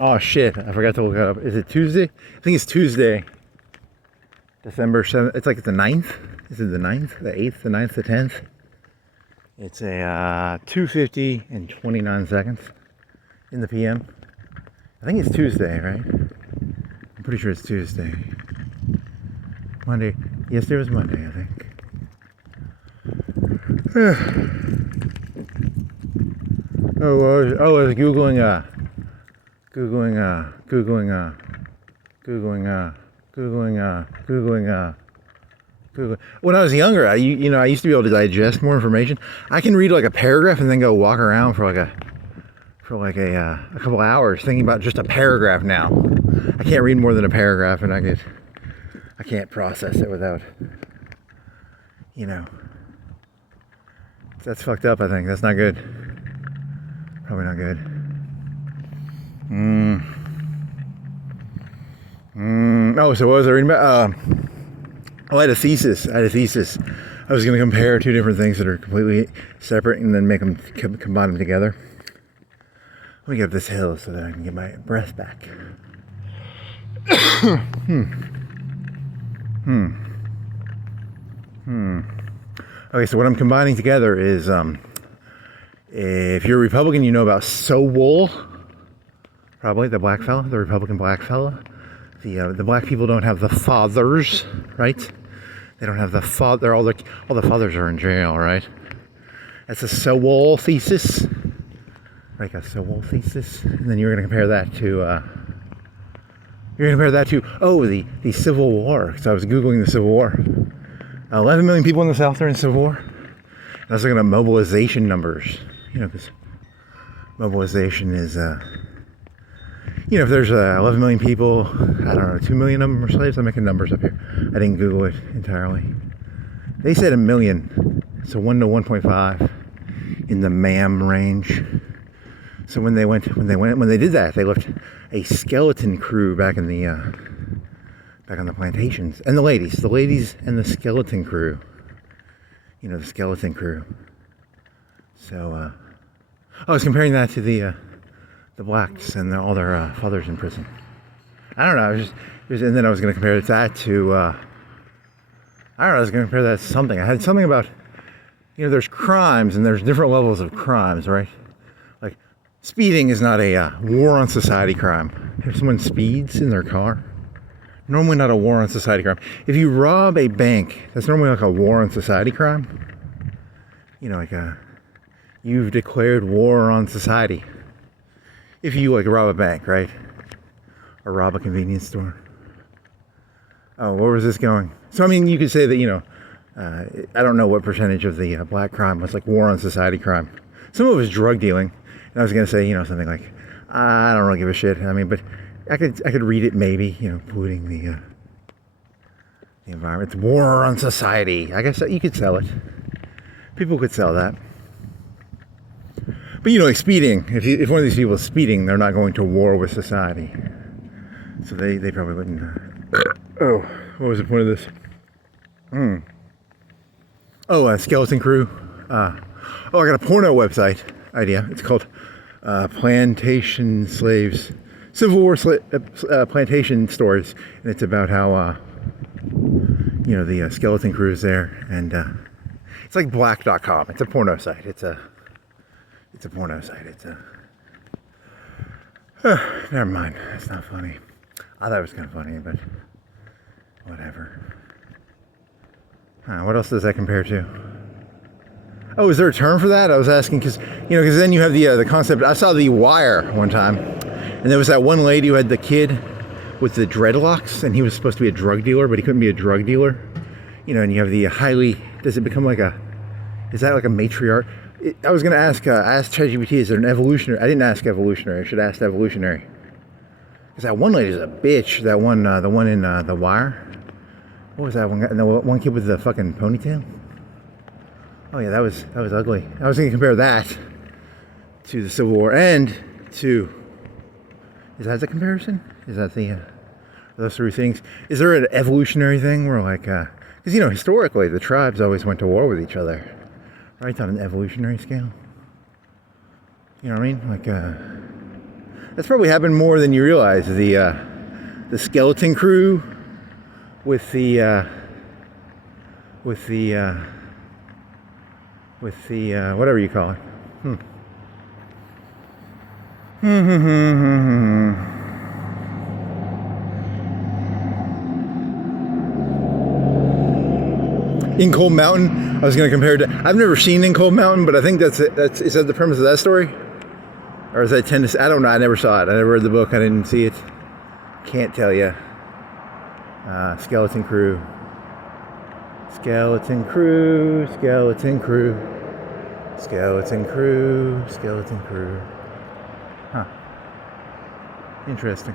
Oh shit, I forgot to look it up. Is it Tuesday? I think it's Tuesday. December 7th. It's like the 9th. Is it the 9th? The 8th? The 9th? The 10th? It's a 2:50 and 29 seconds in the PM. I think it's Tuesday, right? I'm pretty sure it's Tuesday. Monday. Yesterday was Monday, I think. I was Googling when I was younger, I used to be able to digest more information. I can read like a paragraph and then go walk around for a couple hours thinking about just a paragraph now. I can't read more than a paragraph, and I can't process it without, that's fucked up, I think. That's not good. Probably not good. Oh, so what was I reading about? I had a thesis. I was going to compare two different things that are completely separate and then make them combine them together. Let me get up this hill so that I can get my breath back. Okay, so what I'm combining together is, if you're a Republican, you know about Sowell, probably the black fella, the Republican black fella. The black people don't have the fathers, right? They don't have the father. All the fathers are in jail, right? That's a Sowell thesis, like a Sowell thesis. And then you're going to compare that to the Civil War. So I was Googling the Civil War. 11 million people in the South during the Civil War. And I was looking at mobilization numbers, because mobilization is, if there's 11 million people, I don't know, 2 million of them are slaves. I'm making numbers up here. I didn't Google it entirely. They said 1 million, so 1 to 1.5 in the MAM range. So when they did that, they left a skeleton crew back on the plantations, and the ladies and the skeleton crew. The skeleton crew. So I was comparing that to the blacks and all their fathers in prison. I don't know. And then I was going to compare that to. I was going to compare that to something. I had something about, there's crimes and there's different levels of crimes, right? Like speeding is not a war on society crime. If someone speeds in their car, normally not a war on society crime. If you rob a bank, that's normally like a war on society crime. You've declared war on society. If you rob a bank, right? Or rob a convenience store. Oh, where was this going? So, you could say that, I don't know what percentage of the black crime was war on society crime. Some of it was drug dealing. And I was going to say, something like, I don't really give a shit. But I could read it maybe, polluting the environment. It's war on society. I guess you could sell it. People could sell that. But speeding, if one of these people is speeding, they're not going to war with society. So they probably wouldn't. Oh, what was the point of this? Oh, skeleton crew. I got a porno website idea. It's called Plantation Slaves, Civil War Plantation Stories. And it's about how, the skeleton crew is there. And it's like black.com. It's a porno site. It's a porno site. Never mind. It's not funny. I thought it was kind of funny, but whatever. What else does that compare to? Oh, is there a term for that? I was asking because then you have the concept. I saw The Wire one time, and there was that one lady who had the kid with the dreadlocks, and he was supposed to be a drug dealer, but he couldn't be a drug dealer. And you have the does it become is that like a matriarch? I was going to ask ChatGPT, is there an evolutionary? I didn't ask evolutionary. I should ask evolutionary. Because that one lady's a bitch. That one, the one in The Wire. What was that one guy? The one kid with the fucking ponytail? Oh yeah, that was ugly. I was going to compare that to the Civil War and to. Is that the comparison? Is that those three things? Is there an evolutionary thing where because historically the tribes always went to war with each other. Right, on an evolutionary scale. You know what I mean? That's probably happened more than you realize. The skeleton crew with the whatever you call it. In Cold Mountain, I was going to compare it to. I've never seen In Cold Mountain, but I think is that the premise of that story, or is that Tennessee? I don't know. I never saw it. I never read the book. I didn't see it. Can't tell you. Skeleton crew. Skeleton crew. Skeleton crew. Skeleton crew. Skeleton crew. Huh. Interesting.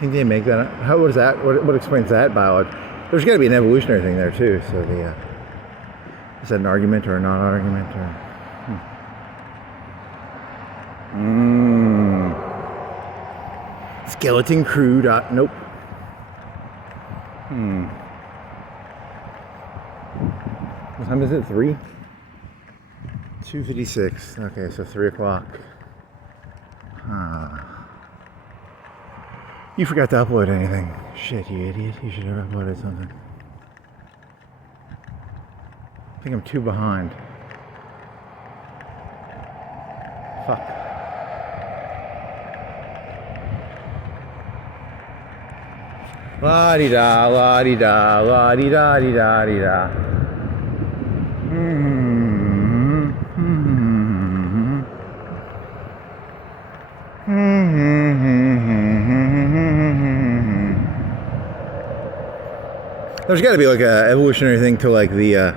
I think they make that. How was that? What explains that biology? There's got to be an evolutionary thing there too. So is that an argument or a non-argument or? Skeleton crew. Nope. What time is it? 3? 2:56. Okay, so 3 o'clock. You forgot to upload anything. Shit, you idiot. You should have uploaded something. I think I'm 2 behind. Fuck. La-di-da, la-di-da, la-di-da-di-da-di-da. There's got to be like a evolutionary thing to like the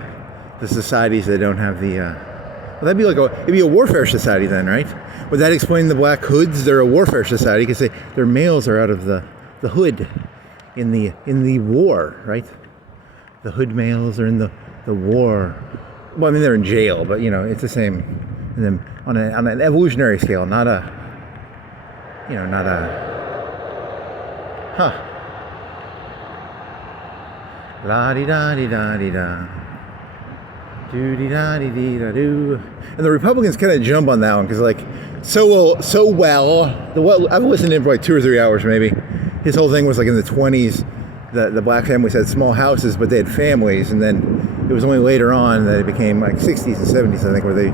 societies that don't have the. Well, that'd be like it'd be a warfare society then, right? Would that explain the Black Hoods? They're a warfare society because their males are out of the hood in the war, right? The hood males are in the war. Well, I mean they're in jail, but you know it's the same. And then on an evolutionary scale, not a. La di da di da di da. Do di da di di da do. And the Republicans kind of jump on that one because like I've listened to him for like 2 or 3 hours maybe. His whole thing was like in the 20s, the black families had small houses, but they had families, and then it was only later on that it became like 60s and 70s, I think, where they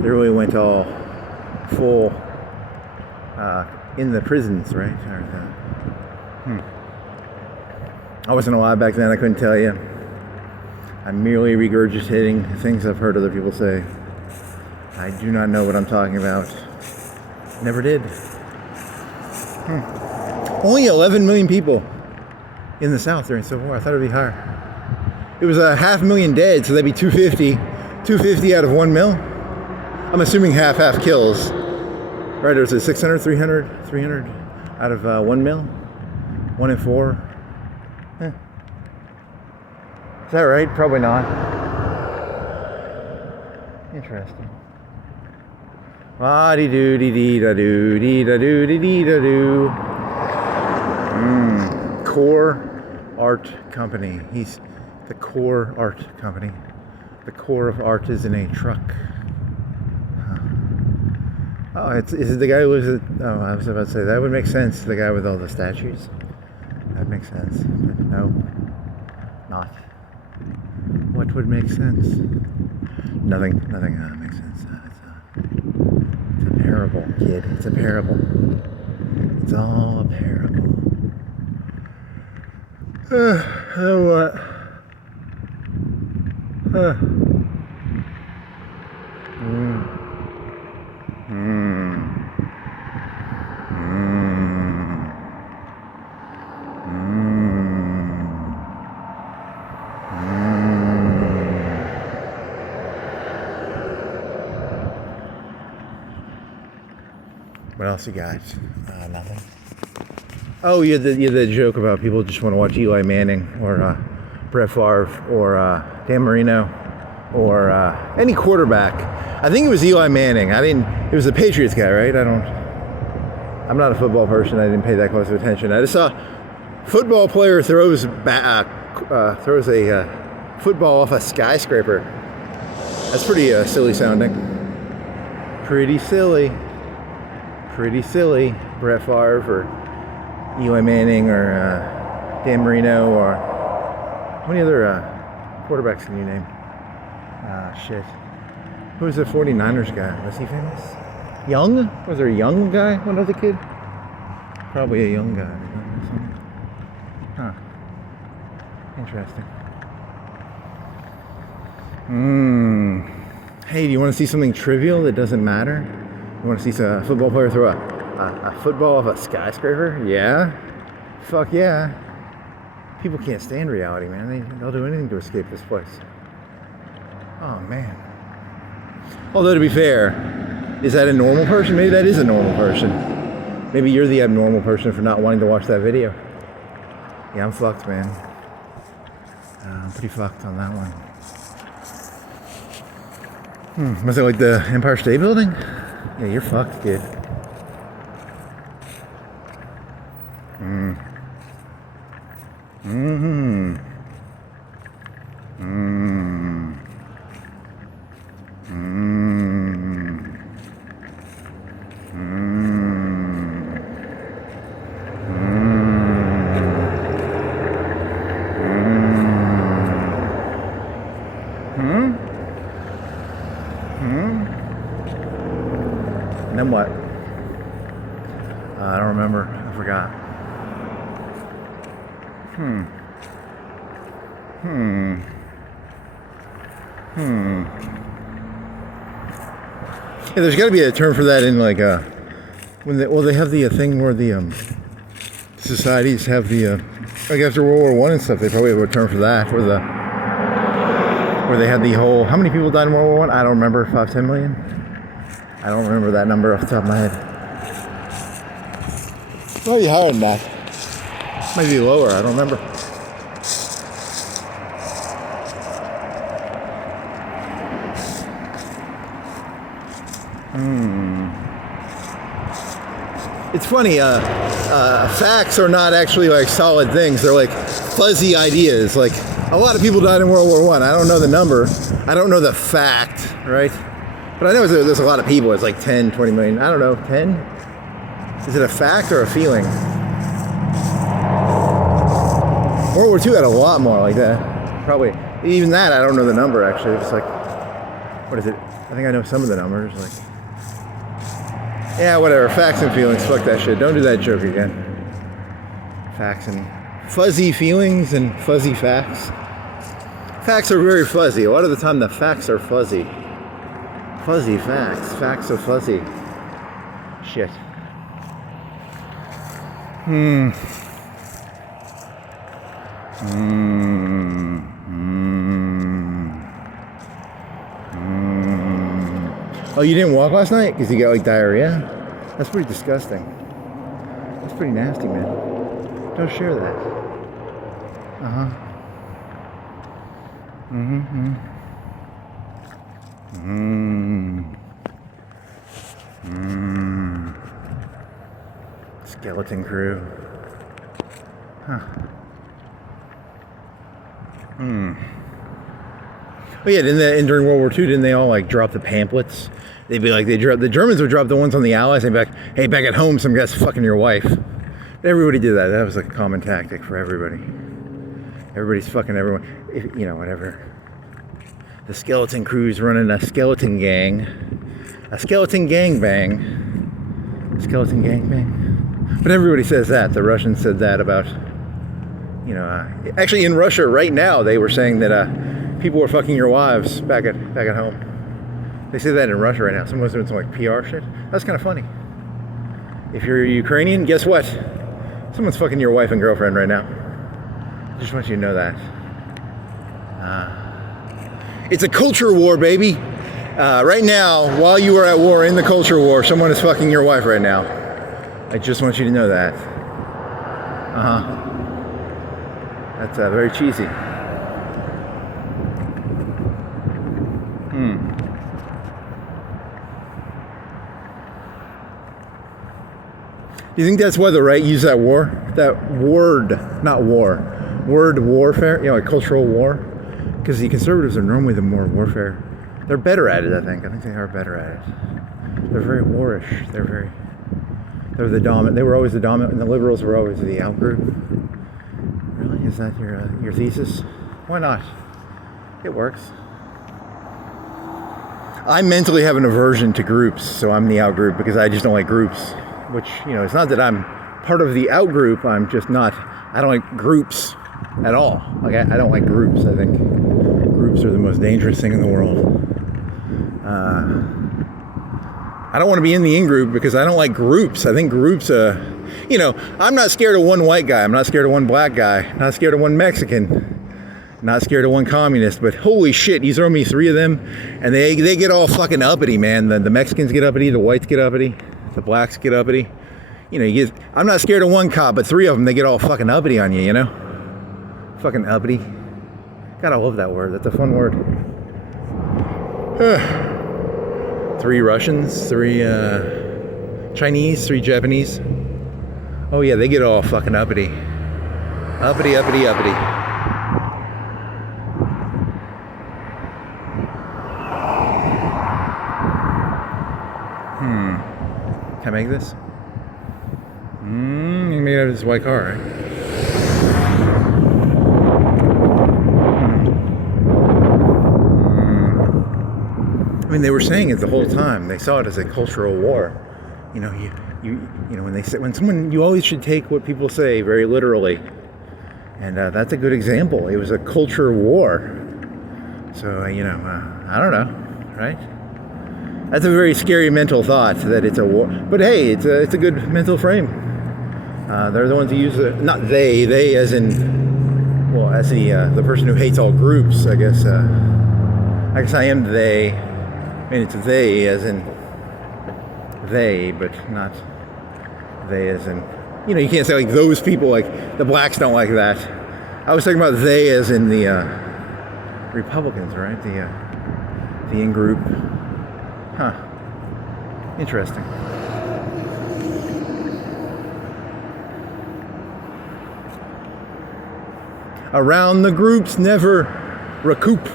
really went all full in the prisons, right? I wasn't alive back then, I couldn't tell you. I'm merely regurgitating things I've heard other people say. I do not know what I'm talking about. Never did. Only 11 million people in the South during Civil War. I thought it would be higher. It was 500,000 dead, so that'd be 250. 250 out of 1 mil. I'm assuming half kills. Right, there's a 600, 300 out of 1 mil. 1 in 4. Is that right? Probably not. Interesting. La di do di di da do di da do di di da do. Core Art Company. He's the Core Art Company. The core of art is in a truck. Oh, is it the guy who lives at... Oh, I was about to say, that would make sense. The guy with all the statues. That makes sense. But no, not. What would make sense? Nothing makes sense. It's a parable, kid. It's a parable. It's all a parable. What? What else you got? Nothing. Oh, you had the joke about people just want to watch Eli Manning or Brett Favre or Dan Marino or any quarterback. I think it was Eli Manning. It was the Patriots guy, right? I'm not a football person. I didn't pay that close of attention. I just saw a football player throws a football off a skyscraper. That's pretty silly sounding. Pretty silly. Brett Favre or Eli Manning or Dan Marino or how many other quarterbacks can you name? Shit. Who was the 49ers guy? Was he famous? Young? Was there a young guy? One other kid? Probably a young guy. Huh. Interesting. Hey, do you want to see something trivial that doesn't matter? You want to see a football player throw a football off a skyscraper? Yeah? Fuck yeah. People can't stand reality, man. They'll do anything to escape this place. Oh, man. Although, to be fair, is that a normal person? Maybe that is a normal person. Maybe you're the abnormal person for not wanting to watch that video. Yeah, I'm fucked, man. I'm pretty fucked on that one. Was it like the Empire State Building? Yeah, you're fucked, kid. And then what? I don't remember. I forgot. Yeah, there's got to be a term for that in like they have the thing where the societies have the like after World War I and stuff. They probably have a term for that where they had the whole how many people died in World War I? I don't remember. 5-10 million. I don't remember that number off the top of my head. Maybe higher than that. Maybe lower. I don't remember. It's funny. Facts are not actually like solid things. They're like fuzzy ideas. Like a lot of people died in World War I. I don't know the number. I don't know the fact, right? But I know there's a lot of people. It's like 10, 20 million. I don't know. 10? Is it a fact or a feeling? World War II had a lot more like that. Probably. Even that, I don't know the number, actually. It's like, what is it? I think I know some of the numbers. Like, yeah, whatever. Facts and feelings. Fuck that shit. Don't do that joke again. Facts and fuzzy feelings and fuzzy facts. Facts are very fuzzy. A lot of the time, the facts are fuzzy. Fuzzy facts. Facts are fuzzy. Shit. Oh, you didn't walk last night because you got like diarrhea? That's pretty disgusting. That's pretty nasty, man. Don't share that. Skeleton crew. Huh. Oh yeah, during World War II, didn't they all like drop the pamphlets? They'd be like, the Germans would drop the ones on the Allies and be like, hey, back at home, some guy's fucking your wife. Everybody did that. That was like a common tactic for everybody. Everybody's fucking everyone. Whatever. The skeleton crew's running a skeleton gang. A skeleton gangbang. Skeleton gangbang. But everybody says that. The Russians said that about, actually in Russia right now, they were saying that people were fucking your wives back at home. They say that in Russia right now. Someone's doing some like PR shit. That's kind of funny. If you're Ukrainian, guess what? Someone's fucking your wife and girlfriend right now. Just want you to know that. It's a culture war, baby. Right now, while you are at war in the culture war, someone is fucking your wife right now. I just want you to know that. That's very cheesy. Do you think that's why the right use that word warfare, like cultural war? Because the conservatives are normally the more warfare. They're better at it, I think. I think they are better at it. They're very warish. They're the dominant. They were always the dominant, and the liberals were always the outgroup. Really? Is that your thesis? Why not? It works. I mentally have an aversion to groups, so I'm the outgroup because I just don't like groups. Which, it's not that I'm part of the outgroup. I'm just not. I don't like groups at all. Like I don't like groups. I think groups are the most dangerous thing in the world. I don't want to be in the in-group because I don't like groups. I think groups, I'm not scared of one white guy. I'm not scared of one black guy. I'm not scared of one Mexican. Not scared of one communist. But holy shit, you throw me three of them, and they get all fucking uppity, man. The Mexicans get uppity, the whites get uppity, the blacks get uppity. I'm not scared of one cop, but three of them, they get all fucking uppity on you, Fucking uppity. God, I love that word. That's a fun word. 3 Russians, 3 Chinese, 3 Japanese. Oh yeah, they get all fucking uppity. Uppity, uppity, uppity. Can I make this? You made it out of this white car, right? I mean, they were saying it the whole time. They saw it as a cultural war. When someone, you always should take what people say very literally, and that's a good example. It was a culture war. So I don't know, right? That's a very scary mental thought that it's a war. But hey, it's a good mental frame. They're the ones who use it. Not they as in, well, as the person who hates all groups. I guess I am they. I mean, it's they as in they, but not they as in, you can't say like those people, like the blacks don't like that. I was talking about they as in the Republicans, right? The in-group. Huh. Interesting. Around the groups never recoup.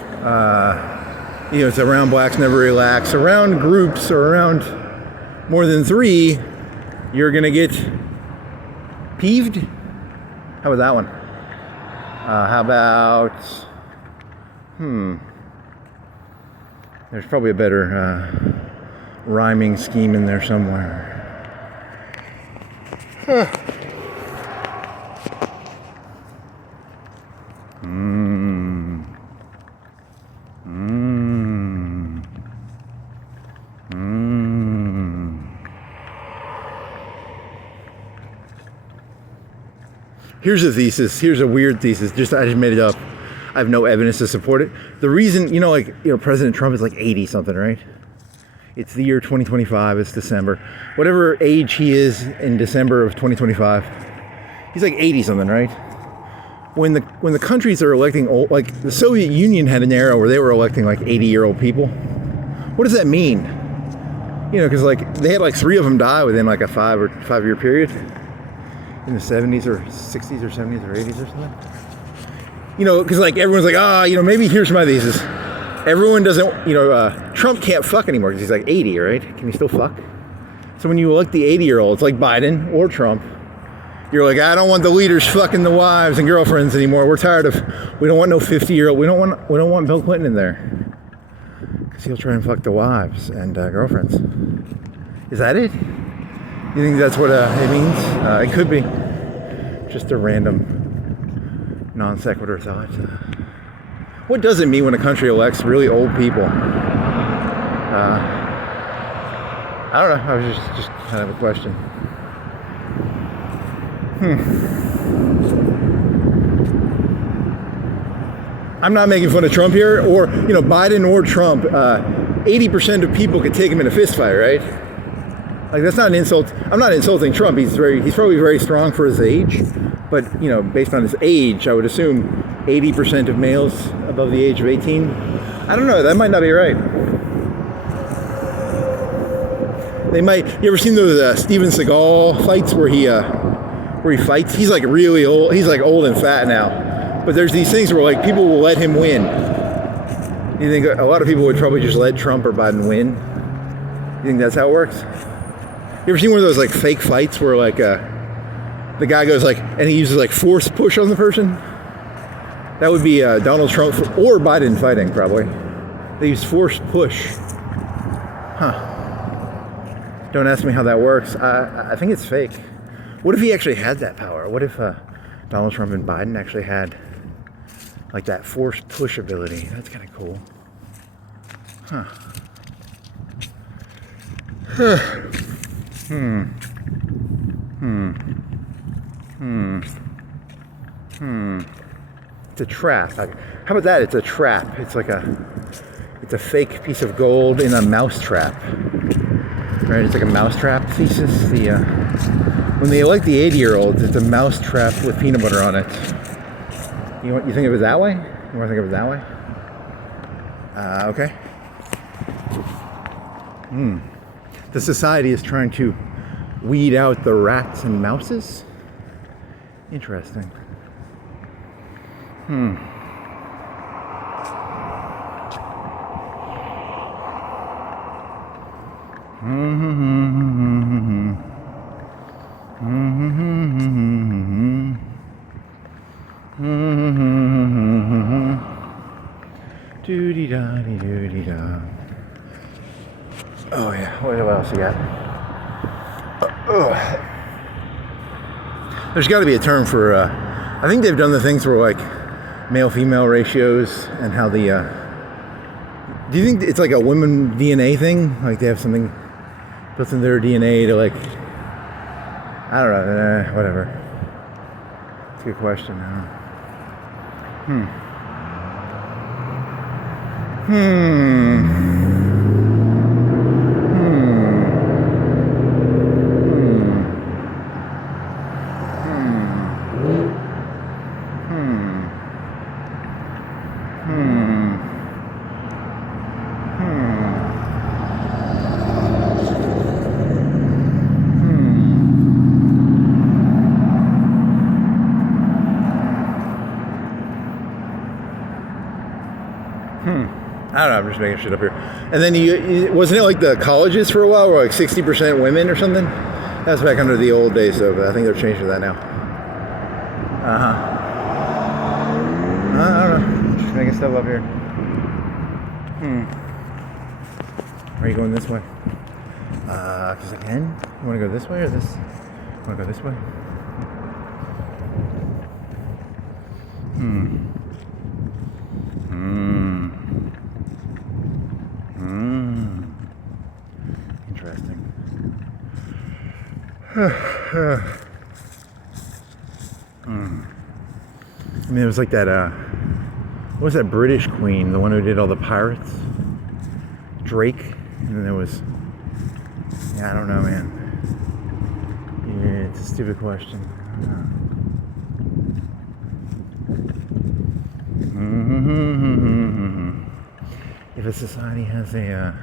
It's around blacks never relax. Around groups or around more than 3, you're gonna get peeved. How about that one? How about there's probably a better rhyming scheme in there somewhere. Here's a thesis. Here's a weird thesis. I just made it up. I have no evidence to support it. The reason, President Trump is like 80 something, right? It's the year 2025. It's December. Whatever age he is in December of 2025, he's like 80 something, right? When the countries are electing old, like the Soviet Union had an era where they were electing like 80-year-old people. What does that mean? Because like they had like 3 of them die within like a 5-year period. In the 70s or 60s or 70s or 80s or something. Because like everyone's like, maybe here's my thesis. Everyone doesn't, Trump can't fuck anymore because he's like 80, right? Can he still fuck? So when you elect the 80-year-olds like Biden or Trump, you're like, I don't want the leaders fucking the wives and girlfriends anymore. We're tired of, we don't want no 50-year-old. We don't want Bill Clinton in there. Because he'll try and fuck the wives and girlfriends. Is that it? You think that's what it means? It could be. Just a random non sequitur thought. What does it mean when a country elects really old people? I don't know. I was just kind of a question. I'm not making fun of Trump here, or Biden or Trump. 80% of people could take him in a fist fight, right? Like, that's not an insult. I'm not insulting Trump. He's probably very strong for his age, but based on his age, I would assume 80% of males above the age of 18. I don't know. That might not be right. They might. You ever seen those Steven Seagal fights where he fights? He's like really old. He's like old and fat now. But there's these things where like people will let him win. You think a lot of people would probably just let Trump or Biden win? You think that's how it works? You ever seen one of those like fake fights where like the guy goes like, and he uses like force push on the person? That would be Donald Trump or Biden fighting probably. They use force push. Huh. Don't ask me how that works. I think it's fake. What if he actually had that power? What if Donald Trump and Biden actually had like that force push ability? That's kind of cool. Huh. It's a trap. How about that? It's a trap. It's like it's a fake piece of gold in a mouse trap. Right? It's like a mousetrap thesis. When they elect the 80-year-olds, it's a mousetrap with peanut butter on it. You think of it that way? You want to think of it that way? Okay. The society is trying to weed out the rats and mouses? Interesting. Doody-da-dee-doody-da. Oh yeah, what else you got? There's got to be a term for, I think they've done the things where like male-female ratios and how the, do you think it's like a women DNA thing? Like they have something built in their DNA to like, I don't know, whatever. It's a good question. I don't know, I'm just making shit up here. And then wasn't it like the colleges for a while were like 60% women or something? That's back under the old days, so I think they're changing that now. I don't know, just making stuff up here. Are you going this way? Because I can. You want to go this way or this? You want to go this way? Interesting. I mean, it was like that, what was that British queen, the one who did all the pirates? Drake? And then there was, yeah, I don't know, man. Yeah, it's a stupid question. If a society has a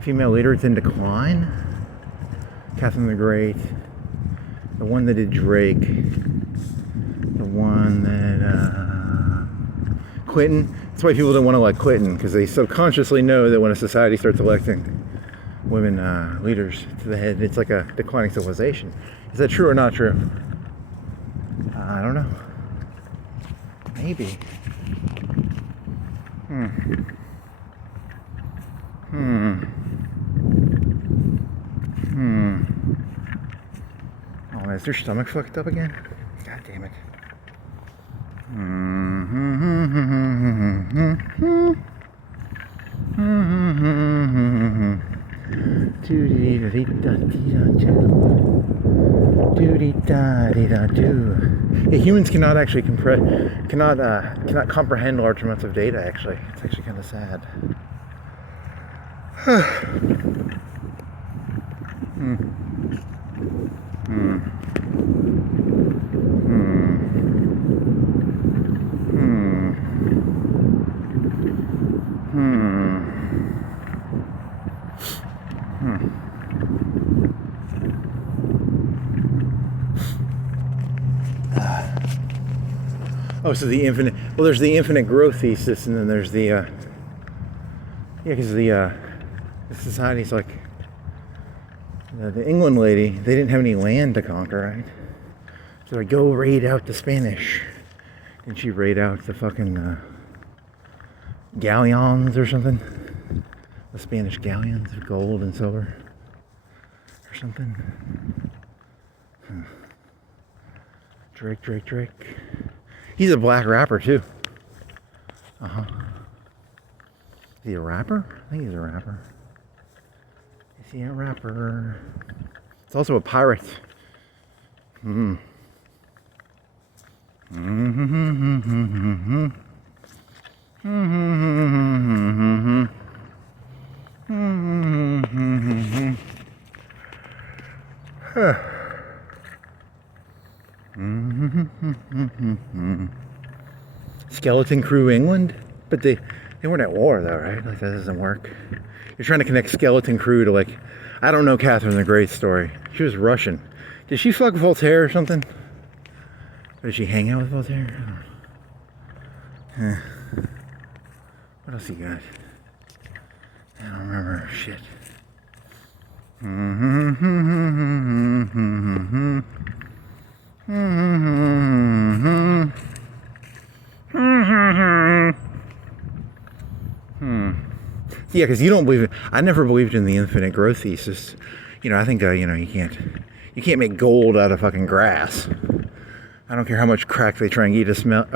female leader, it's in decline. Catherine the Great, the one that did Drake, the one that Clinton. That's why people don't want to elect Clinton, because they subconsciously know that when a society starts electing women leaders to the head, it's like a declining civilization. Is that true or not true? I don't know. Maybe. Oh, is their stomach fucked up again? God damn it. Yeah, humans cannot actually cannot comprehend large amounts of data. Actually, it's actually kind of sad. Oh, so the infinite. Well, there's the infinite growth thesis, and then there's the. Yeah, because the society's like. The England lady, they didn't have any land to conquer, right? So I go raid out the Spanish. And she raid out the fucking galleons or something. The Spanish galleons of gold and silver. Or something. Drake. He's a black rapper too. Uh-huh. Is he a rapper? I think he's a rapper. Is he a rapper? It's also a pirate. Mm. Skeleton Crew England? But they weren't at war though, right? Like that doesn't work. You're trying to connect Skeleton Crew to like, I don't know Catherine the Great's story. She was Russian. Did she fuck Voltaire or something? Or did she hang out with Voltaire? What else he got? I don't remember shit. Yeah, because you don't believe it. I never believed in the infinite growth thesis. You know, I think you can't make gold out of fucking grass. I don't care how much crack they try and get you to smoke.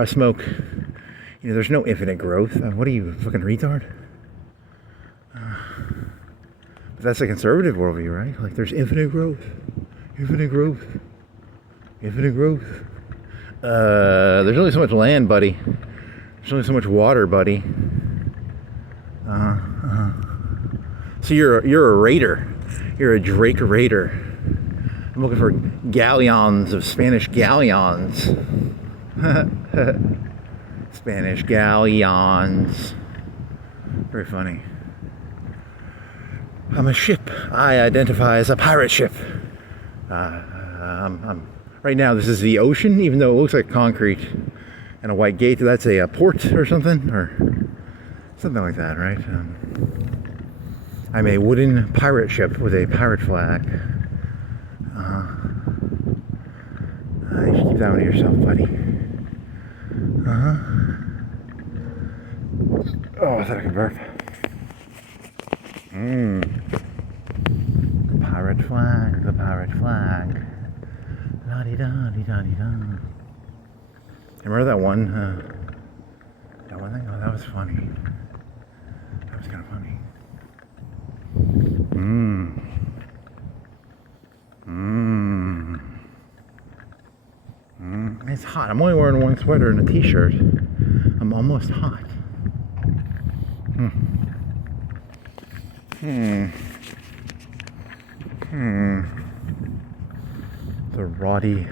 You know, there's no infinite growth. What are you, fucking retard? But that's a conservative worldview, right? Like, there's infinite growth. Infinite growth. Infinite growth. There's only so much land, buddy. There's only so much water, buddy. So you're a raider. You're a Drake raider. I'm looking for galleons of Spanish galleons. Spanish galleons. Very funny. I'm a ship. I identify as a pirate ship. Right now this is the ocean, even though it looks like concrete and a white gate. That's a port or something, or something like that, right? I'm a wooden pirate ship with a pirate flag. You should keep that one to yourself, buddy. Oh, I thought I could burp. The pirate flag, the pirate flag. La-di-da-di-da-di-da. Remember that one? That one thing? Oh, that was funny. That was kind of funny. It's hot. I'm only wearing one sweater and a t-shirt. I'm almost hot. The Roddy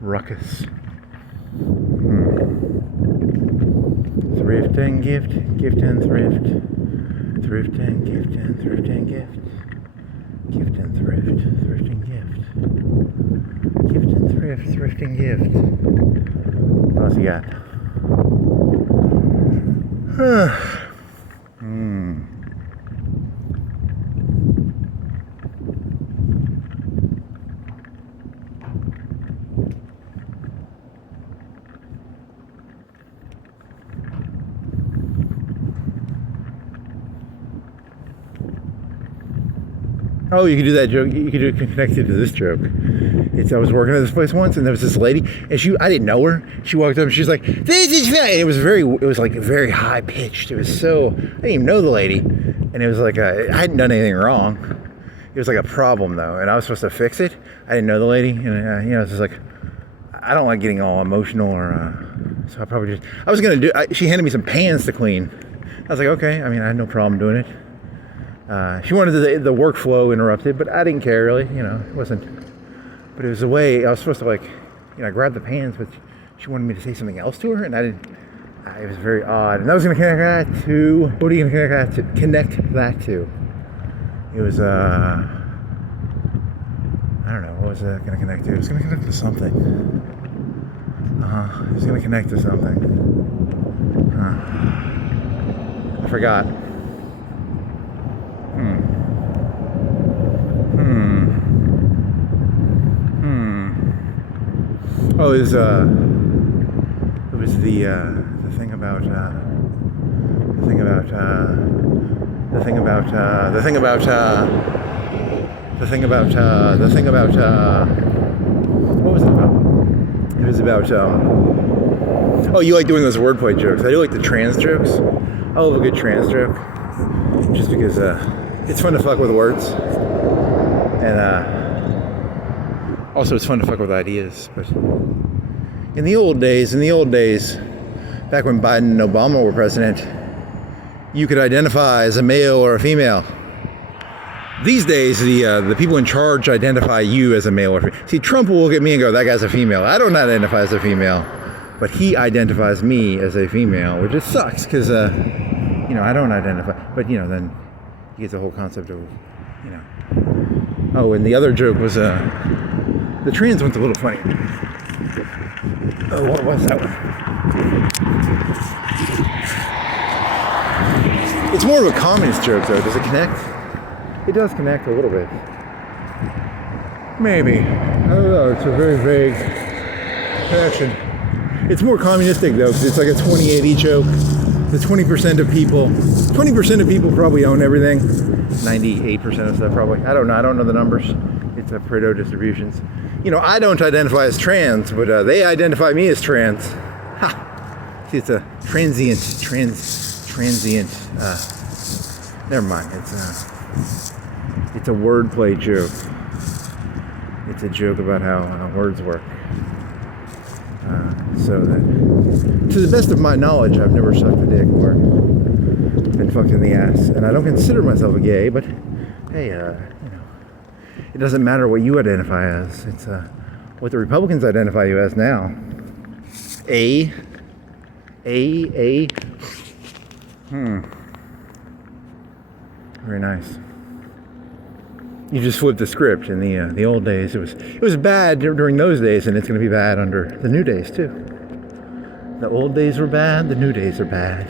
ruckus. Thrift and gift, gift and thrift. Thrift and gift and thrift and gift. Gift and thrift, thrift and gift. Gift and thrift, thrift and gift. What else you got? Oh, you could do that joke. You could do it connected to this joke. I was working at this place once, and there was this lady, and I didn't know her. She walked up, and she's like, "This is fine." It was like very high pitched. It was so, I didn't even know the lady, and it was like I hadn't done anything wrong. It was like a problem though, and I was supposed to fix it. I didn't know the lady, and it's just like, I don't like getting all emotional so I was gonna she handed me some pans to clean. I was like, okay. I mean, I had no problem doing it. She wanted the workflow interrupted, but I didn't care really, it wasn't, but it was a way I was supposed to grab the pans, but she wanted me to say something else to her, and I didn't, it was very odd, and I was going to connect that to, what are you going to connect that to? It was, I don't know, what was that going to connect to? It was going to connect to something. It's gonna connect to something. I forgot. Oh, it was the thing about what was it about? It was about oh, you like doing those wordplay jokes. I do like the trans jokes. I love a good trans joke, just because it's fun to fuck with words, and also it's fun to fuck with ideas. But in the old days, back when Biden and Obama were president, you could identify as a male or a female. These days, the people in charge identify you as a male or female. See, Trump will look at me and go, that guy's a female. I don't identify as a female, but he identifies me as a female, which just sucks because, I don't identify. But, then you get the whole concept of, Oh, and the other joke was, the trans one's a little funny. Oh, what was that one? It's more of a communist joke, though. Does it connect? It does connect a little bit. Maybe. I don't know. It's a very vague connection. It's more communistic, though, because it's like a 20-80 joke. The 20% of people probably own everything. 98% of stuff probably. I don't know the numbers. It's a Pareto distributions. I don't identify as trans, but they identify me as trans. Ha! See, it's a transient. Never mind. It's a wordplay joke. It's a joke about how words work. So that, to the best of my knowledge, I've never sucked a dick or been fucked in the ass, and I don't consider myself a gay. But hey, it doesn't matter what you identify as. It's what the Republicans identify you as now. A. Very nice. You just flipped the script. In the old days, it was bad during those days, and it's going to be bad under the new days too. The old days were bad. The new days are bad.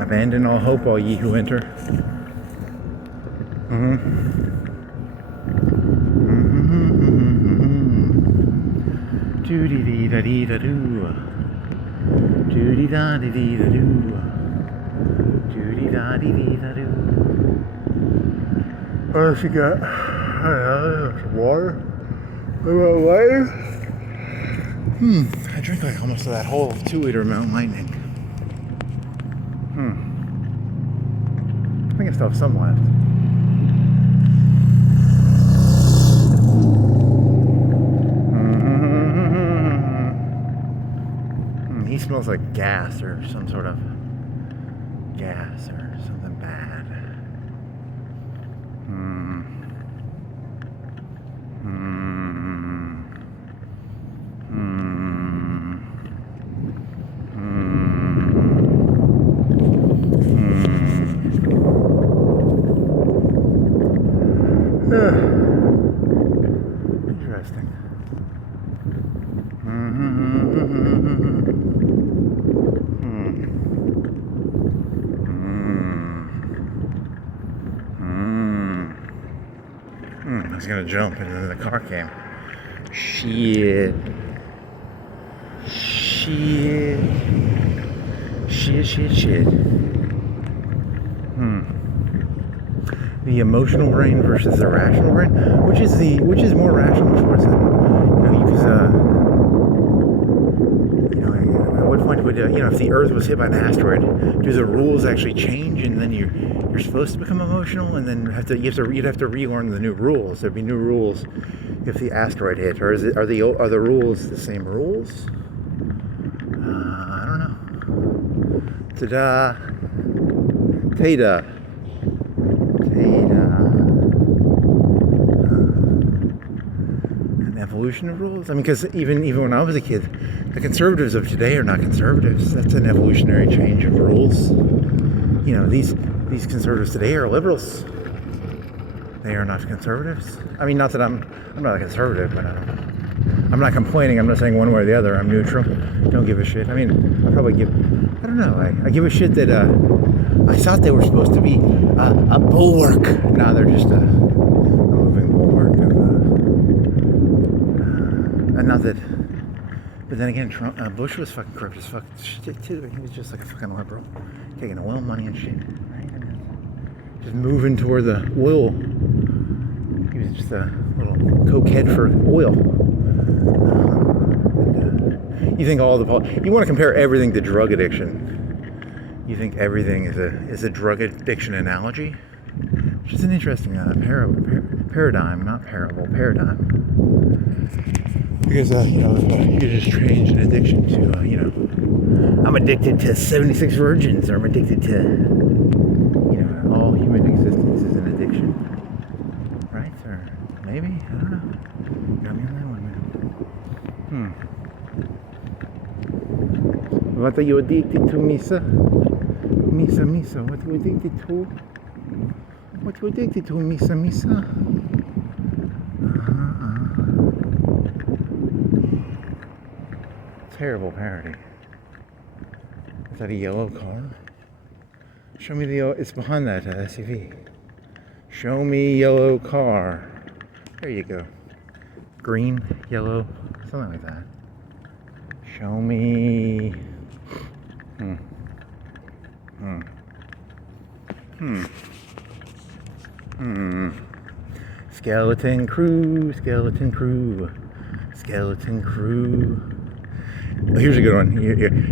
Abandon all hope, all ye who enter. Doo-dee-dee-da-dee-da-doo. Doo-dee-da-dee-dee-da-doo. Doo-dee-da-dee-dee-da-doo. What else you got? I don't know, some water? Water? I drank like almost that whole 2-liter Mountain Lightning. I think I still have some left. He smells like gas or some sort of gas or something bad. Interesting. I was gonna jump and then the car came. Shit. The emotional brain versus the rational brain, which is more rational towards it. At what point would if the Earth was hit by an asteroid, do the rules actually change, and then you're supposed to become emotional, and then you'd have to relearn the new rules. There'd be new rules if the asteroid hit, or are the rules the same rules? I don't know. Ta-da. Theta. evolution of rules? I mean, because even when I was a kid, the conservatives of today are not conservatives. That's an evolutionary change of rules. You know, these conservatives today are liberals. They are not conservatives. I mean, not that I'm not a conservative, but I'm not complaining. I'm not saying one way or the other. I'm neutral. Don't give a shit. I mean, I don't know. I give a shit that I thought they were supposed to be a bulwark. Now they're just a moving bulwark of and not that. But then again, Bush was fucking corrupt as fuck shit too. He was just like a fucking liberal, taking oil money and shit, right? Just moving toward the oil. He was just a little cokehead for oil. You think all you want to compare everything to drug addiction. You think everything is a drug addiction analogy? Which is an interesting paradigm, not parable, paradigm. Because, you just change an addiction to, I'm addicted to 76 virgins, or I'm addicted to, all human existence is an addiction. Right? Or maybe? I don't know. Got me on that one, man. What are you addicted to, Misa? Misa, what are you addicted to? What are you addicted to, Misa? Terrible parody. Is that a yellow car? Show me the yellow. It's behind that SUV. Show me yellow car. There you go. Green, yellow, something like that. Show me. Skeleton crew. Oh, here's a good one.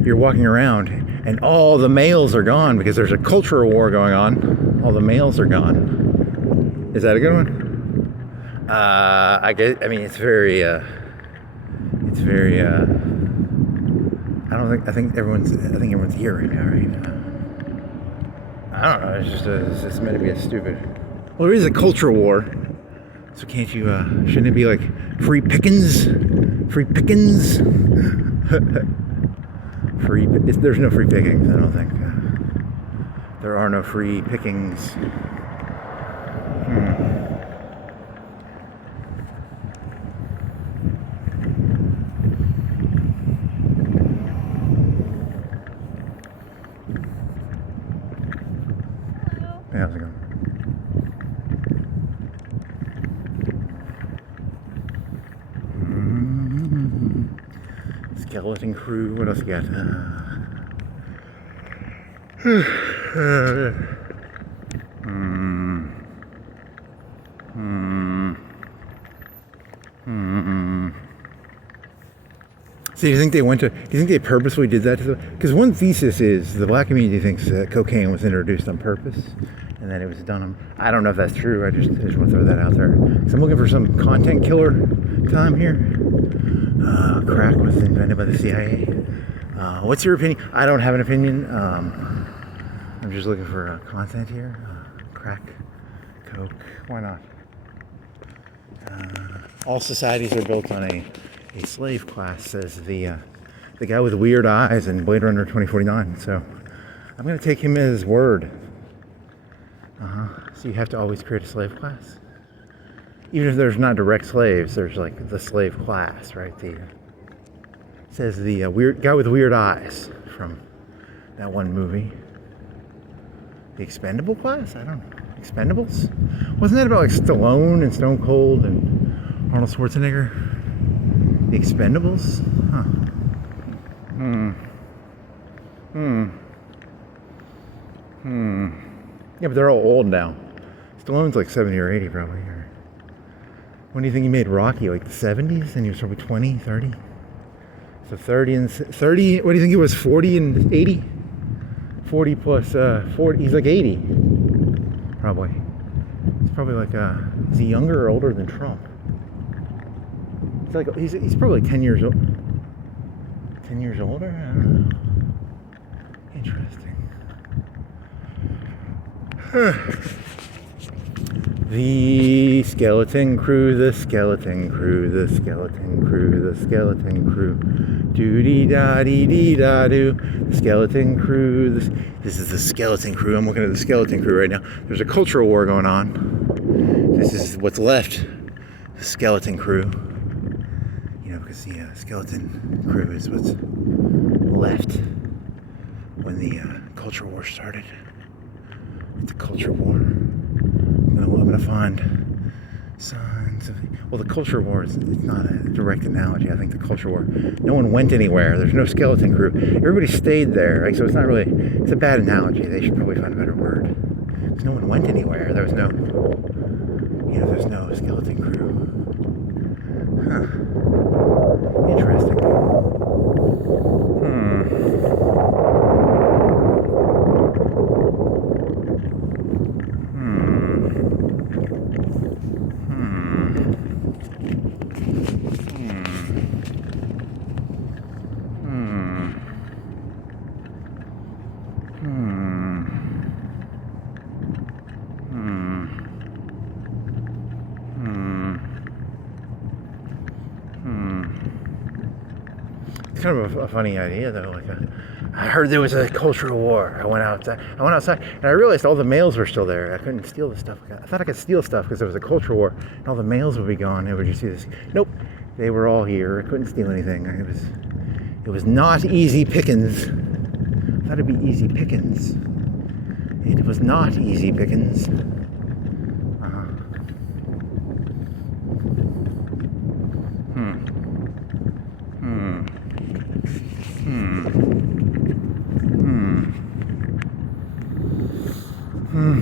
You're walking around and all the males are gone because there's a cultural war going on. All the males are gone. Is that a good one? I mean, it's very, I think everyone's here right now, right? I don't know, it's just meant to be a stupid. Well, there is a cultural war. So can't you, shouldn't it be like free pickings? There's no free pickings, I don't think. There are no free pickings. Hey, how's it going? Skeleton crew. What else you got? So do you think they purposely did that? Because one thesis is the black community thinks that cocaine was introduced on purpose and that it was done on. I don't know if that's true. I just want to throw that out there. Because I'm looking for some content killer time here. Crack was invented by the CIA. What's your opinion? I don't have an opinion. I'm just looking for content here. Crack, coke, why not? All societies are built on a slave class, says the guy with weird eyes in Blade Runner 2049. So I'm going to take him at his word. So you have to always create a slave class? Even if there's not direct slaves, there's like the slave class, right? Says the weird guy with weird eyes from that one movie. The expendable class? I don't know. Expendables? Wasn't that about like Stallone and Stone Cold and Arnold Schwarzenegger? The Expendables? Huh. Yeah, but they're all old now. Stallone's like 70 or 80 probably. When do you think he made Rocky? Like the 70s? And he was probably 20, 30? So 30 and 30, what do you think it was? 40 and 80? 40 plus 40, he's like 80. Probably. He's probably like, is he younger or older than Trump? He's probably like 10 years old. 10 years older? I don't know. Interesting. The skeleton crew, the skeleton crew, the skeleton crew, the skeleton crew. Doo-dee-da-dee-dee-da-doo. The skeleton crew. This is the skeleton crew. I'm looking at the skeleton crew right now. There's a cultural war going on. This is what's left. The skeleton crew. You know, because the skeleton crew is what's left when the cultural war started. It's a culture war. I'm going to find signs of... Well, the culture war it's not a direct analogy. I think the culture war, no one went anywhere. There's no skeleton crew. Everybody stayed there, right? So it's not really... It's a bad analogy. They should probably find a better word. Because no one went anywhere. There was no... You know, there's no skeleton crew. Huh. Interesting. It's kind of a funny idea, though. Like, I heard there was a cultural war. I went outside, and I realized all the males were still there. I couldn't steal the stuff. I thought I could steal stuff because there was a cultural war, and all the males would be gone. It would just be this. Nope, they were all here. I couldn't steal anything. It was not easy pickings. I thought it'd be easy pickings. It was not easy pickings.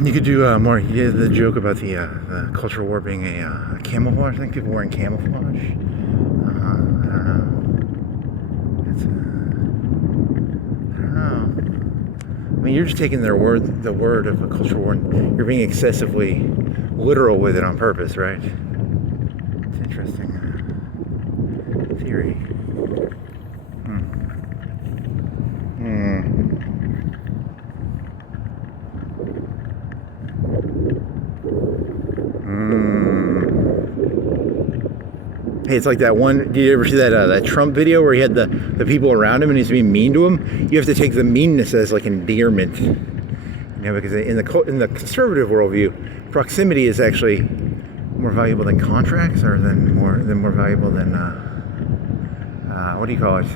You could do more. You did the joke about the cultural war being a camouflage. I think people wearing camouflage. I don't know. I don't know. I mean, you're just taking the word of a cultural war, and you're being excessively literal with it on purpose, right? It's interesting theory. Hey, it's like that one. Did you ever see that Trump video where he had the people around him and he's being mean to him? You have to take the meanness as like endearment, you know, because in the conservative worldview, proximity is actually more valuable than contracts, or more valuable than what do you call it?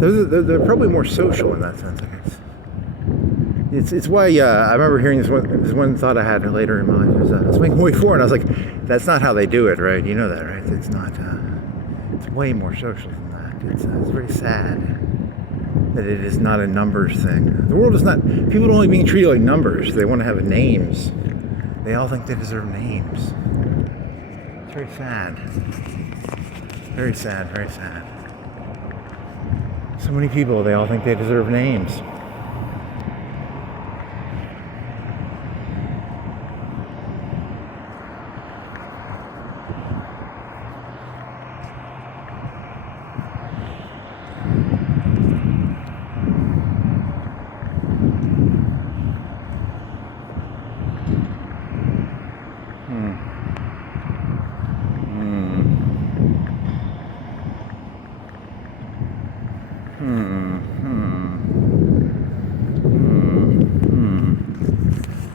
They're probably more social in that sense, I guess. It's why I remember hearing this one thought I had later in my life. It was Swing Way 4, and I was like, that's not how they do it, right? You know that, right? It's not. It's way more social than that. It's very sad that it is not a numbers thing. The world is not. People are only being treated like numbers. They want to have names. They all think they deserve names. It's very sad. Very sad. Very sad. So many people, they all think they deserve names.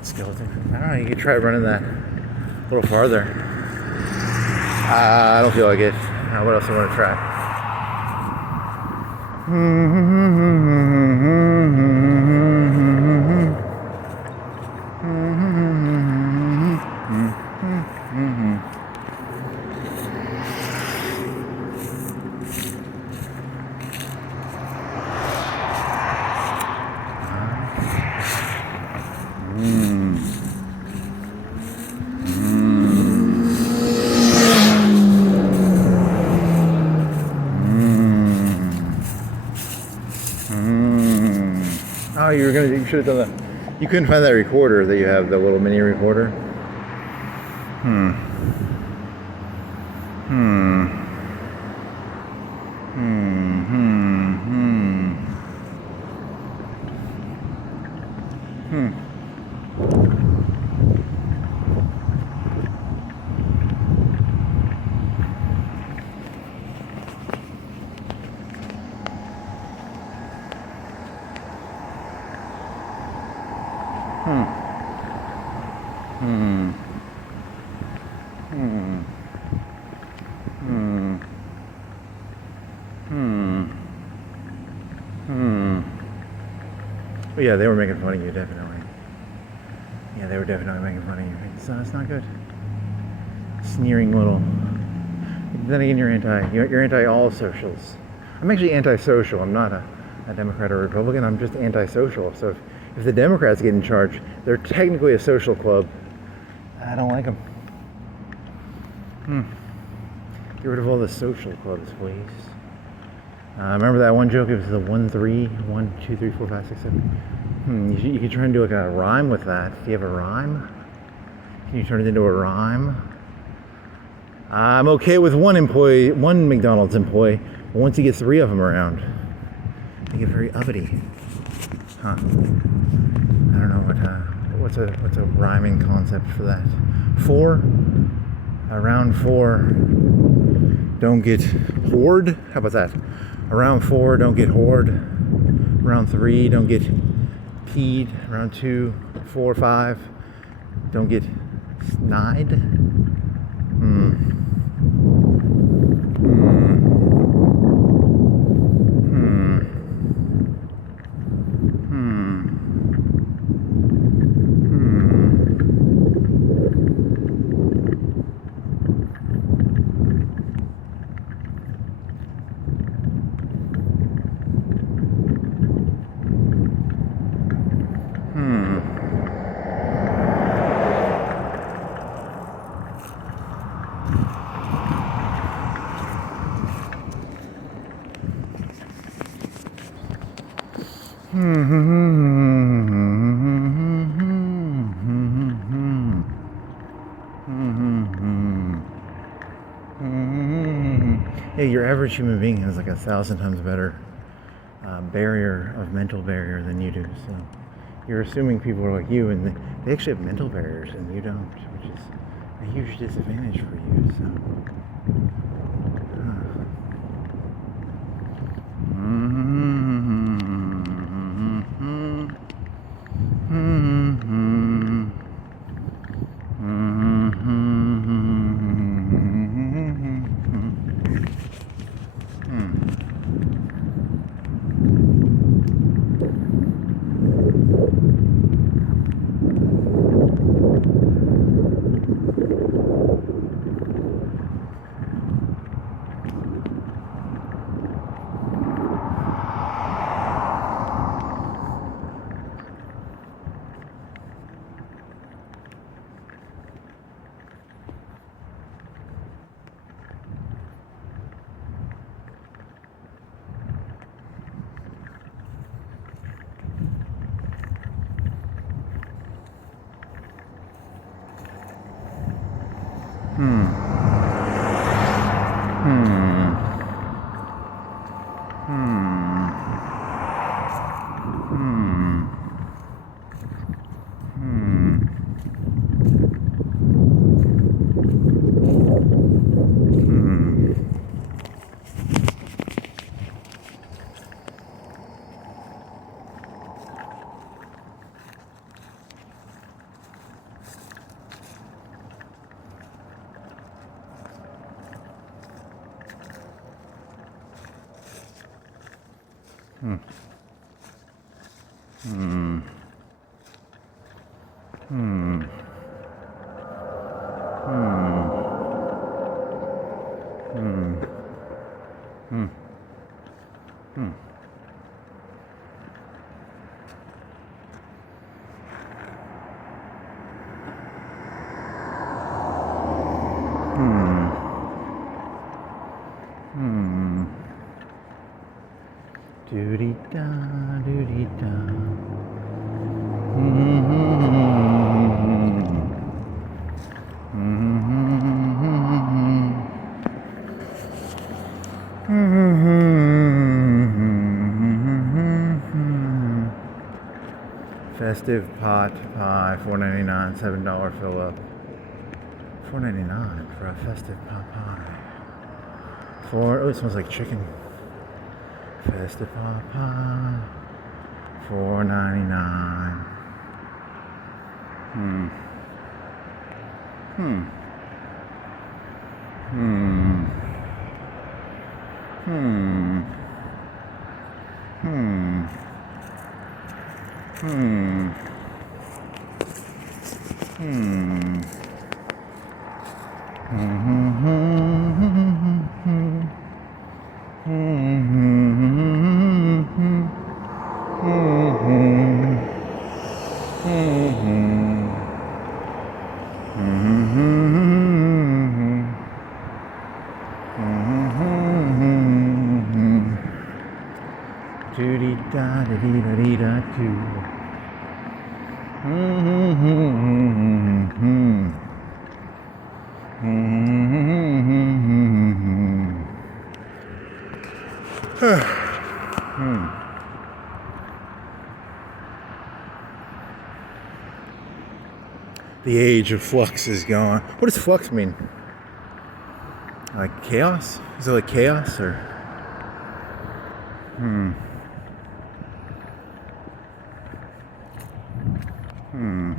Skeleton. I don't know, you could try running that a little farther. I don't feel like it. What else do I want to try? Oh, you should have done that. You couldn't find that recorder that you have, the little mini recorder? But yeah, they were making fun of you, definitely. Yeah, they were definitely making fun of you. It's not good. Sneering little. Then again, you're anti all socials. I'm actually antisocial. I'm not a Democrat or Republican. I'm just antisocial. So if the Democrats get in charge, they're technically a social club. I don't like them. Get rid of all the social clubs, please. Remember that one joke? It was the 1, 3, 1, 2, 3, 4, 5, 6, 7. You could try and do like a rhyme with that. Do you have a rhyme? Can you turn it into a rhyme? I'm okay with one McDonald's employee, but once you get 3 of them around, they get very uppity. Huh. I don't know what's a rhyming concept for that. 4, around 4, don't get hoard. How about that? Around 4, don't get hoard. Around 3, don't get peed. Around 2, 4, 5, don't get snide. Hey, your average human being has like 1,000 times better mental barrier than you do. So you're assuming people are like you, and they actually have mental barriers, and you don't, which is a huge disadvantage for you. So. Doody-da, doody-da. Festive pot pie, $4.99, $7 fill up. $4.99 for a festive pot pie. Oh, it smells like chicken. Festive pot pie, $4.99. Hmm. Hmm. Hmm. Hmm. Hmm. Hmm. Hmm. The age of flux is gone. What does flux mean? Like chaos? Is it like chaos or? Hmm. Hmm.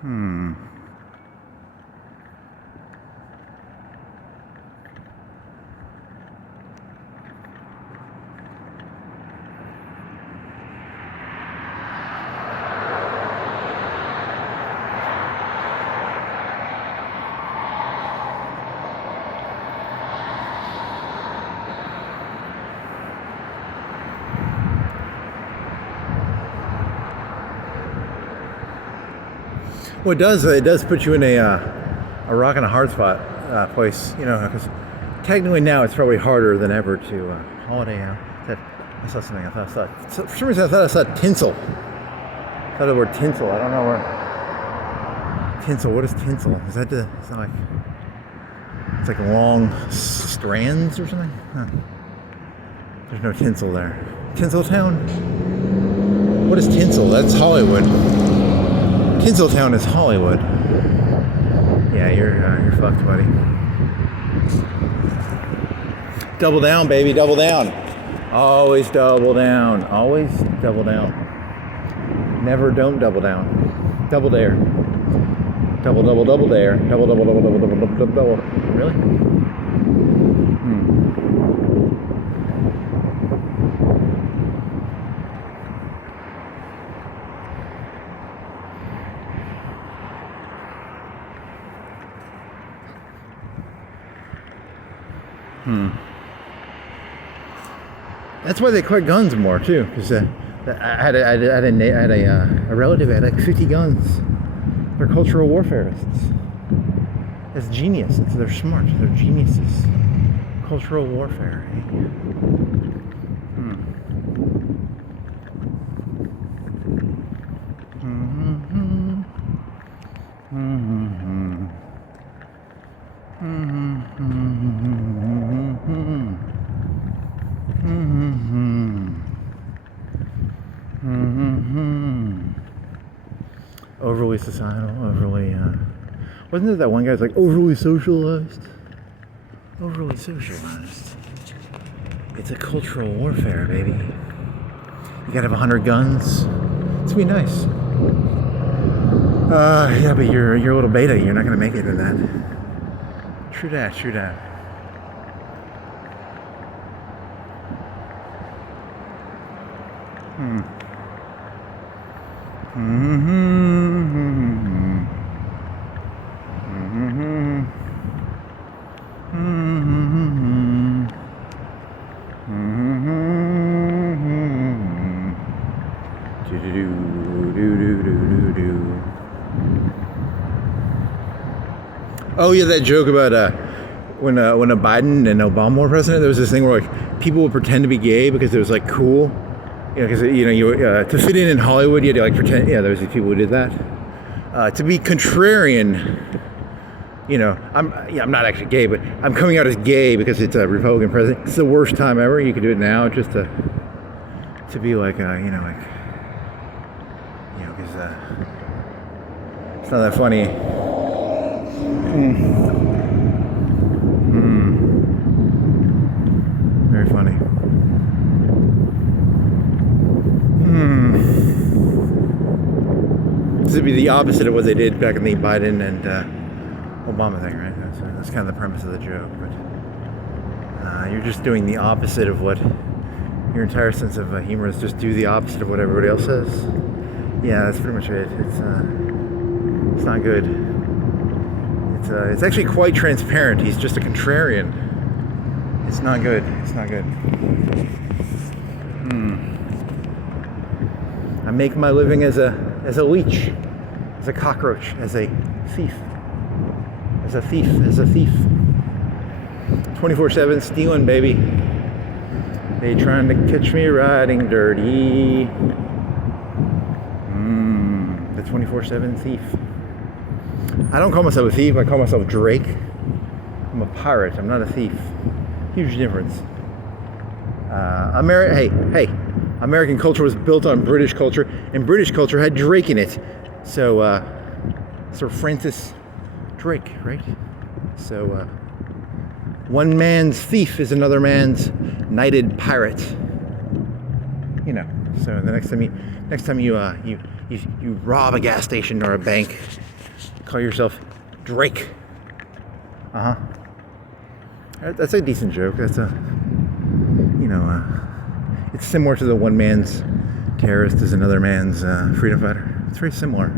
Hmm. Well, it does put you in a rock and a hard spot place, you know, because technically now it's probably harder than ever to holiday out. I saw something. For some reason I thought I saw tinsel. I thought the word tinsel. I don't know where. Tinsel. What is tinsel? Is that it's not like it's like long strands or something? Huh. There's no tinsel there. Tinseltown. What is tinsel? That's Hollywood. Tinseltown is Hollywood. Yeah, you're fucked, buddy. Double down, baby, double down. Always double down. Always double down. Never don't double down. Double dare. Double dare. Double. Really? That's why they collect guns more too, because I had a relative that had like 50 guns. They're cultural warfareists. That's genius. They're smart. They're geniuses. Cultural warfare. Eh? Overly societal, overly, wasn't there that one guy's like overly socialized? Overly socialized. It's a cultural warfare, baby. You gotta have 100 guns. It's gonna be nice. Yeah, but you're a little beta. You're not gonna make it in that. True that. Oh yeah, that joke about when a Biden and Obama were president, there was this thing where like people would pretend to be gay because it was like cool, you know, because you to fit in Hollywood, you had to like pretend. Yeah, there was these people who did that. To be contrarian, you know, I'm not actually gay, but I'm coming out as gay because it's a Republican president. It's the worst time ever. You can do it now just to be like, because it's not that funny. Very funny. This would be the opposite of what they did back in the Biden and Obama thing, right? That's kind of the premise of the joke. But you're just doing the opposite of what your entire sense of humor is. Just do the opposite of what everybody else says. Yeah, that's pretty much it. It's not good. It's actually quite transparent. He's just a contrarian. It's not good. It's not good. I make my living as a leech, as a cockroach, as a thief. 24/7 stealing, baby. They trying to catch me riding dirty. The 24/7 thief. I don't call myself a thief. I call myself Drake. I'm a pirate. I'm not a thief. Huge difference. American culture was built on British culture, and British culture had Drake in it. So, Sir Francis Drake, right? So, one man's thief is another man's knighted pirate. You know. So the next time you rob a gas station or a bank, call yourself Drake. That's a decent joke. That's it's similar to the one man's terrorist is another man's freedom fighter. It's very similar.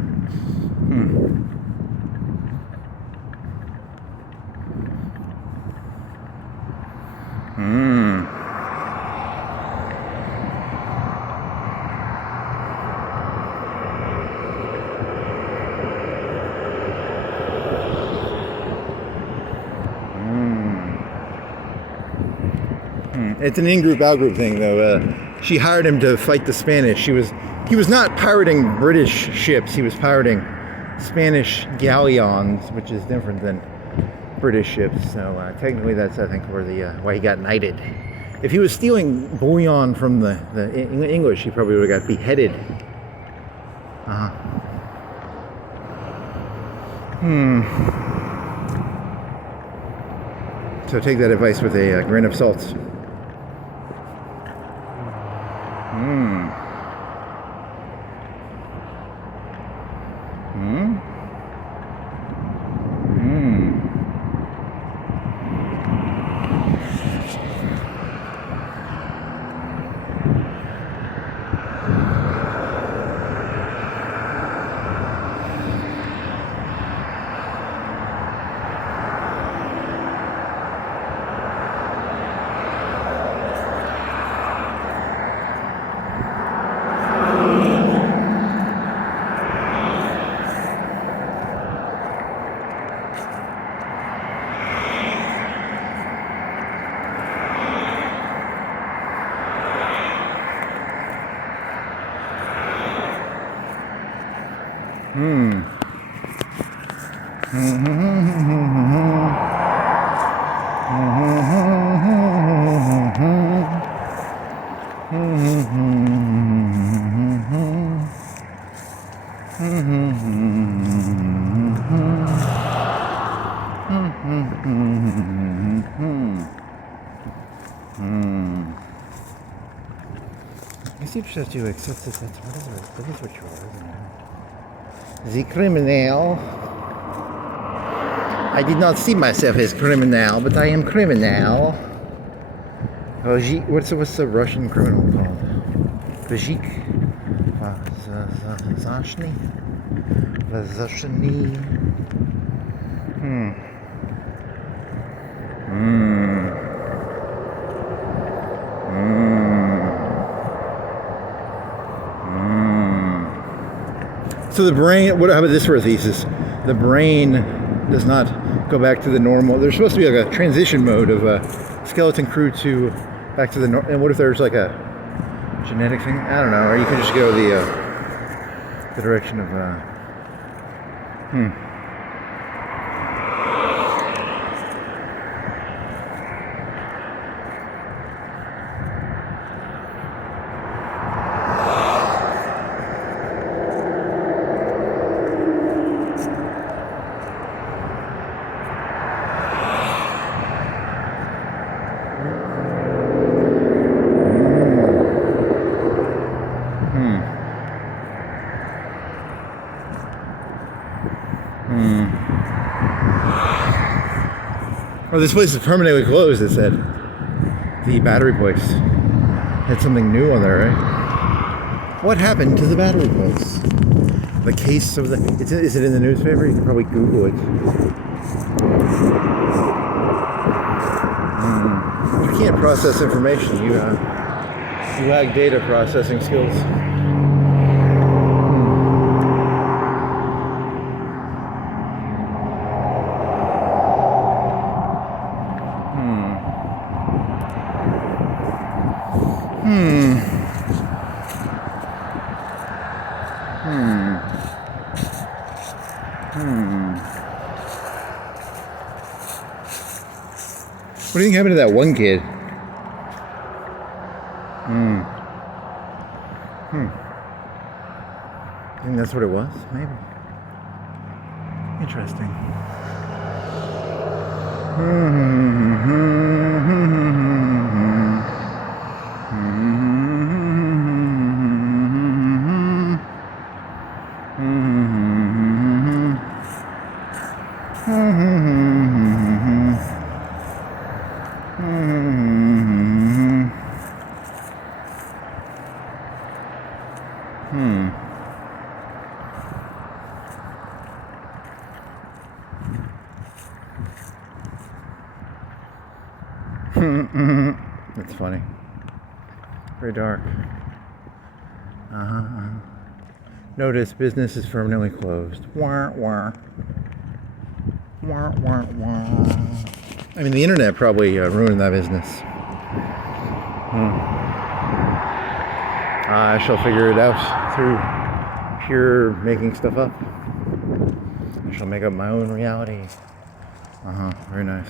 It's an in-group, out-group thing, though. She hired him to fight the Spanish. He was not pirating British ships. He was pirating Spanish galleons, which is different than British ships. So technically, that's I think why he got knighted. If he was stealing bullion from the English, he probably would have got beheaded. So take that advice with a grain of salt. I see what you accept this. That is what you are, isn't it? The criminal. I did not see myself as criminal, but I am criminal. What's the Russian criminal called? Vajik? Vazashny? So the brain, how about this for a thesis? The brain does not go back to the normal. There's supposed to be like a transition mode of a skeleton crew to back to the normal. And what if there's like a genetic thing? I don't know. Or you could just go the direction of Oh, this place is permanently closed, it said. The battery place. Had something new on there, right? What happened to the battery place? The case of the... Is it in the newspaper? You can probably Google it. You can't process information. You lack data processing skills. What do you think happened to that one kid? I think that's what it was, maybe. Interesting. That's funny. Very dark. Notice business is permanently closed. Wah, wah. Wah, wah, wah. I mean, the internet probably ruined that business. I shall figure it out through pure making stuff up. I shall make up my own reality. Very nice.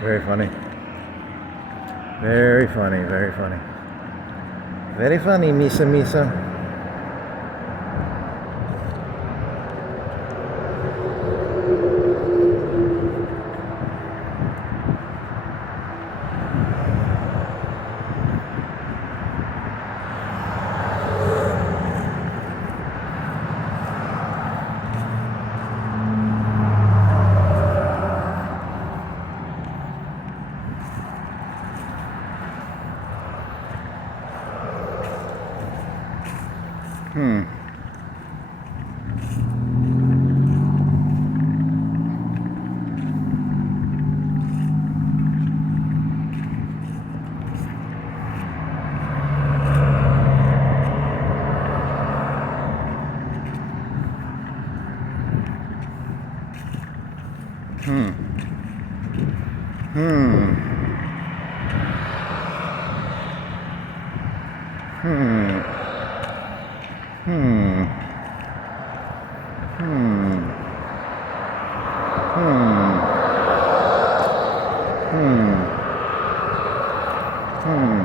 Very funny. Very funny, very funny. Very funny, Misa Misa. Hmm. Hmm. Hmm. Hmm. Hmm.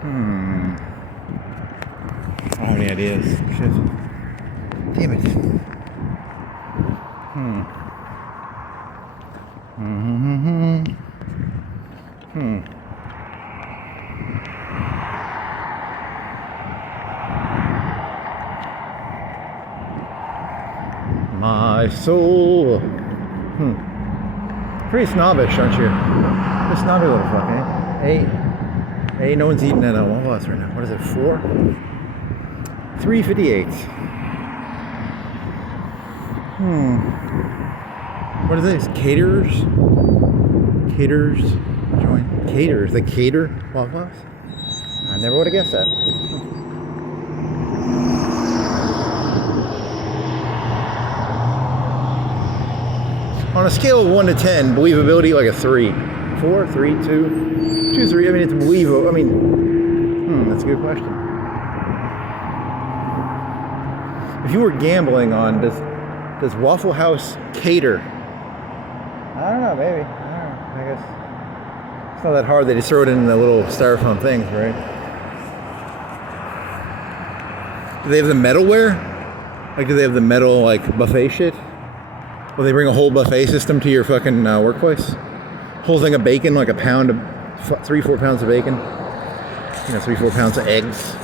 Hmm. I don't have any ideas. Shit. Damn it. My soul. Pretty snobbish, aren't you? You're a snobby little fuck, eh? Hey, no one's eating at Wawa's right now. What is it, 4? 3:58. What is this? Caterers? Caterers? Join. Caterers? They cater Wawa's? I never would have guessed that. On a scale of 1 to 10, believability like a 3. 4, 3, 2, 2, 3. I mean, it's believable. I mean, that's a good question. If you were gambling on does Waffle House cater? I don't know, maybe. I don't know. I guess it's not that hard. They just throw it in the little styrofoam things, right? Do they have the metalware? Like, do they have the metal like buffet shit? Will they bring a whole buffet system to your fucking workplace? Whole thing of bacon, like a pound of 3-4 pounds of bacon. 3-4 pounds of eggs.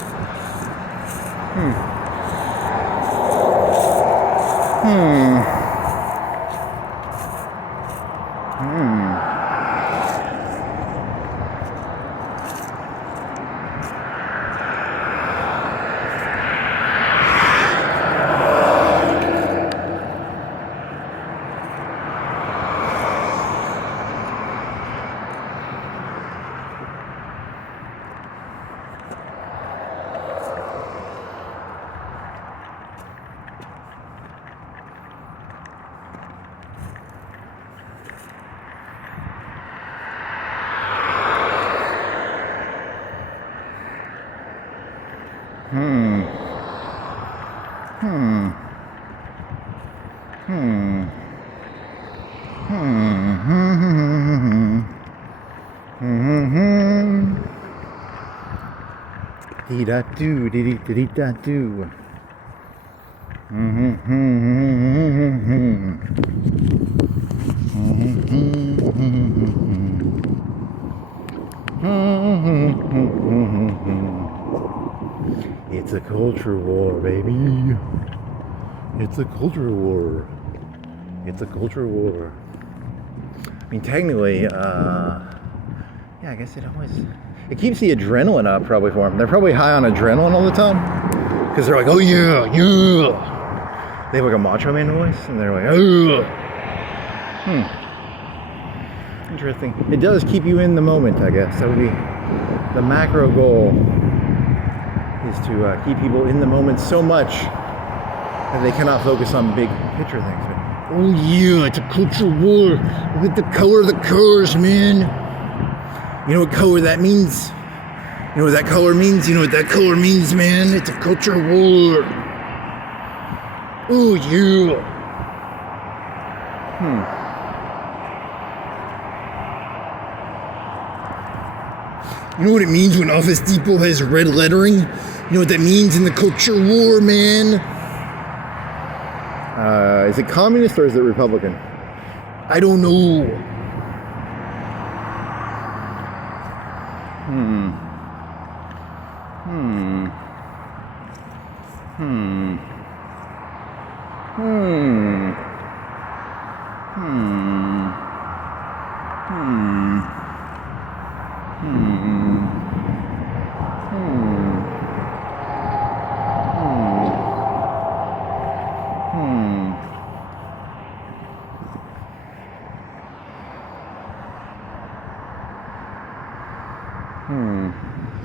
Dee-da-doo, dee-dee-dee-da-doo. It's a culture war, baby. It's a culture war. It's a culture war. I mean, technically, yeah, I guess it keeps the adrenaline up probably for them. They're probably high on adrenaline all the time because they're like, oh yeah, yeah. They have like a Macho Man voice, and they're like, oh. Interesting. It does keep you in the moment, I guess. That would be the macro goal, is to keep people in the moment so much that they cannot focus on big picture things. But, oh yeah, it's a culture war. Look at the color of the cars, man. You know what color that means? You know what that color means? You know what that color means, man? It's a culture war. Oh, you. You know what it means when Office Depot has red lettering? You know what that means in the culture war, man? Is it communist or is it Republican? I don't know.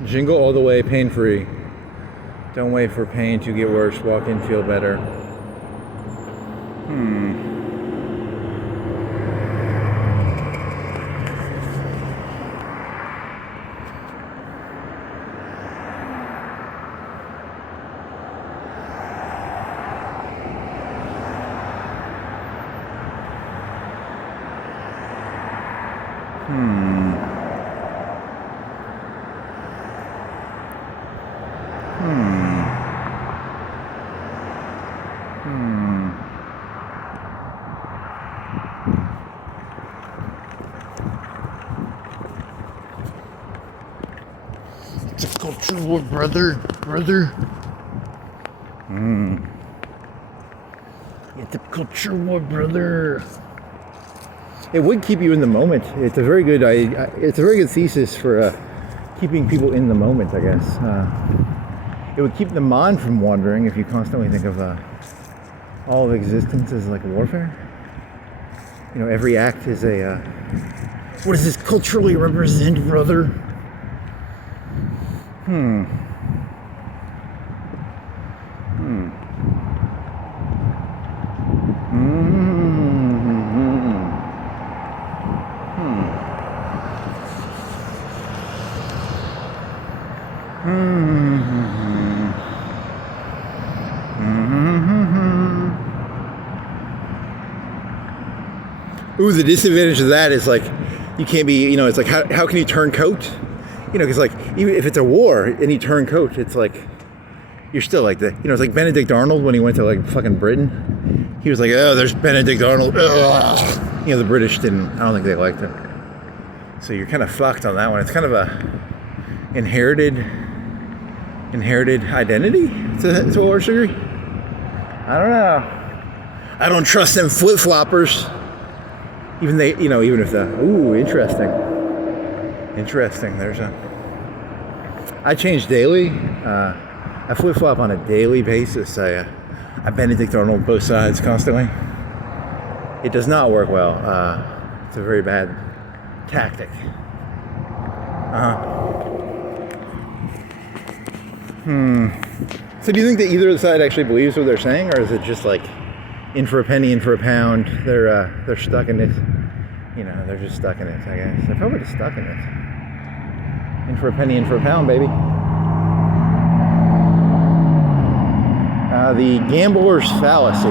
Jingle all the way, pain-free. Don't wait for pain to get worse. Walk in, feel better. It's a culture war, brother. It's a culture war, brother. It would keep you in the moment. It's a very good. It's a very good thesis for keeping people in the moment, I guess. It would keep the mind from wandering if you constantly think of all of existence as like warfare. You know, every act is a. What does this culturally represent, brother? Ooh, the disadvantage of that is like, you can't be, you know, it's like, how can you turn coat? You know, because like, even if it's a war and you turn coat, it's like, you're still like the, you know, it's like Benedict Arnold when he went to like fucking Britain. He was like, oh, there's Benedict Arnold. Ugh. You know, the British I don't think they liked him. So you're kind of fucked on that one. It's kind of a inherited identity to a large degree. I don't know. I don't trust them flip-floppers. Even if interesting. I change daily. I flip-flop on a daily basis. I Benedict Arnold both sides constantly. It does not work well. It's a very bad tactic. So do you think that either side actually believes what they're saying, or is it just like in for a penny, in for a pound? They're stuck in it. You know, they're just stuck in it, I guess. They're probably just stuck in it. In for a penny, in for a pound, baby. The gambler's fallacy.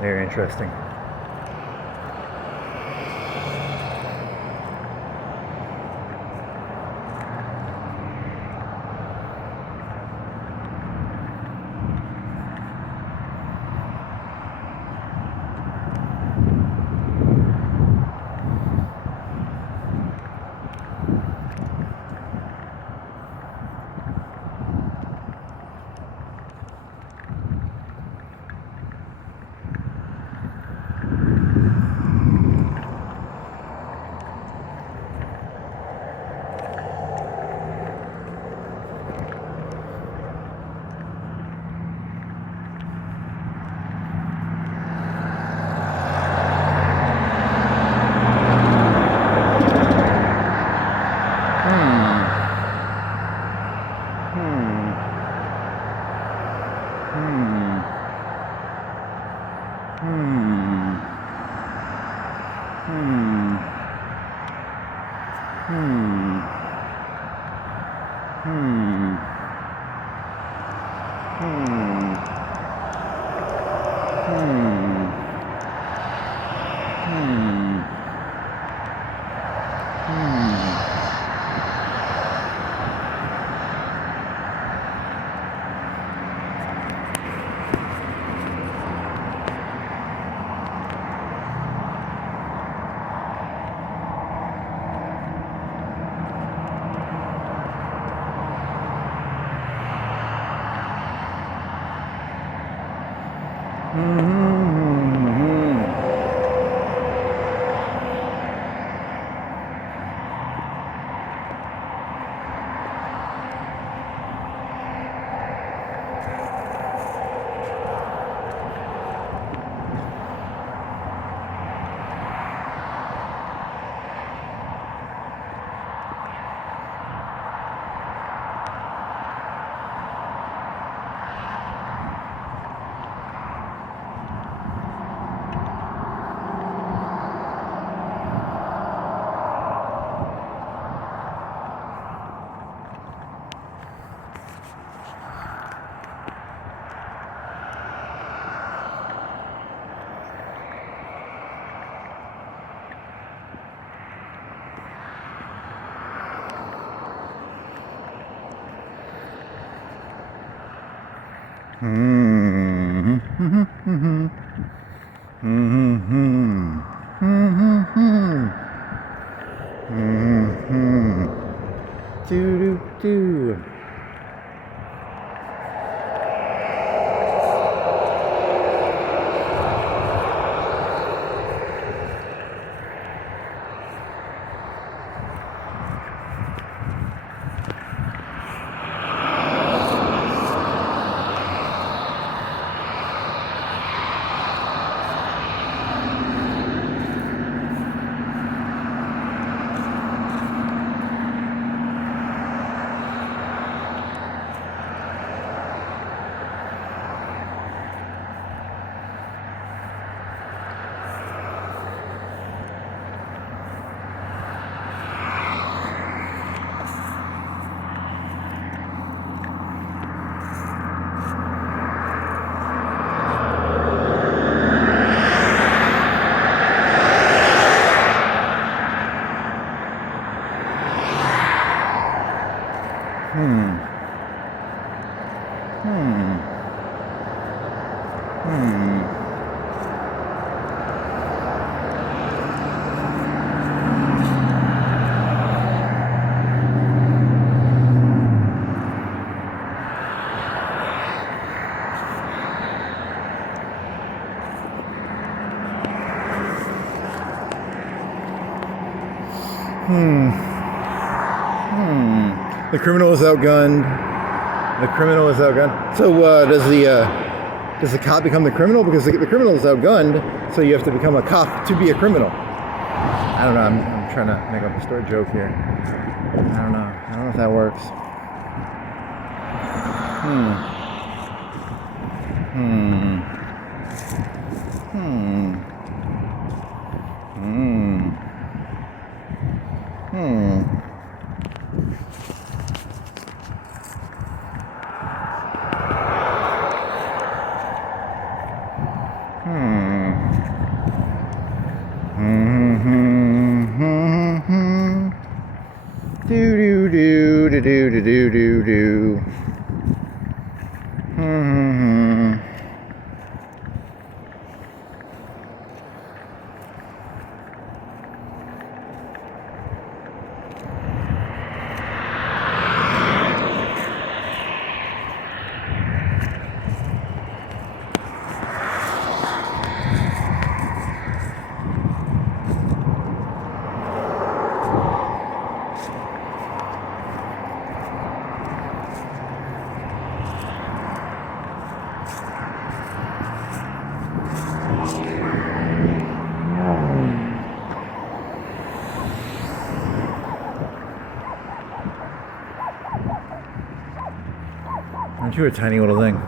Very interesting. Hmm. Hmm. Hmm. Hmm. Hmm. Hmm. The criminal is outgunned. The criminal is outgunned. So does the cop become the criminal? Because the criminal is outgunned, so you have to become a cop to be a criminal. I don't know. I'm trying to make up a story joke here. I don't know if that works. Do. Aren't you a tiny little thing?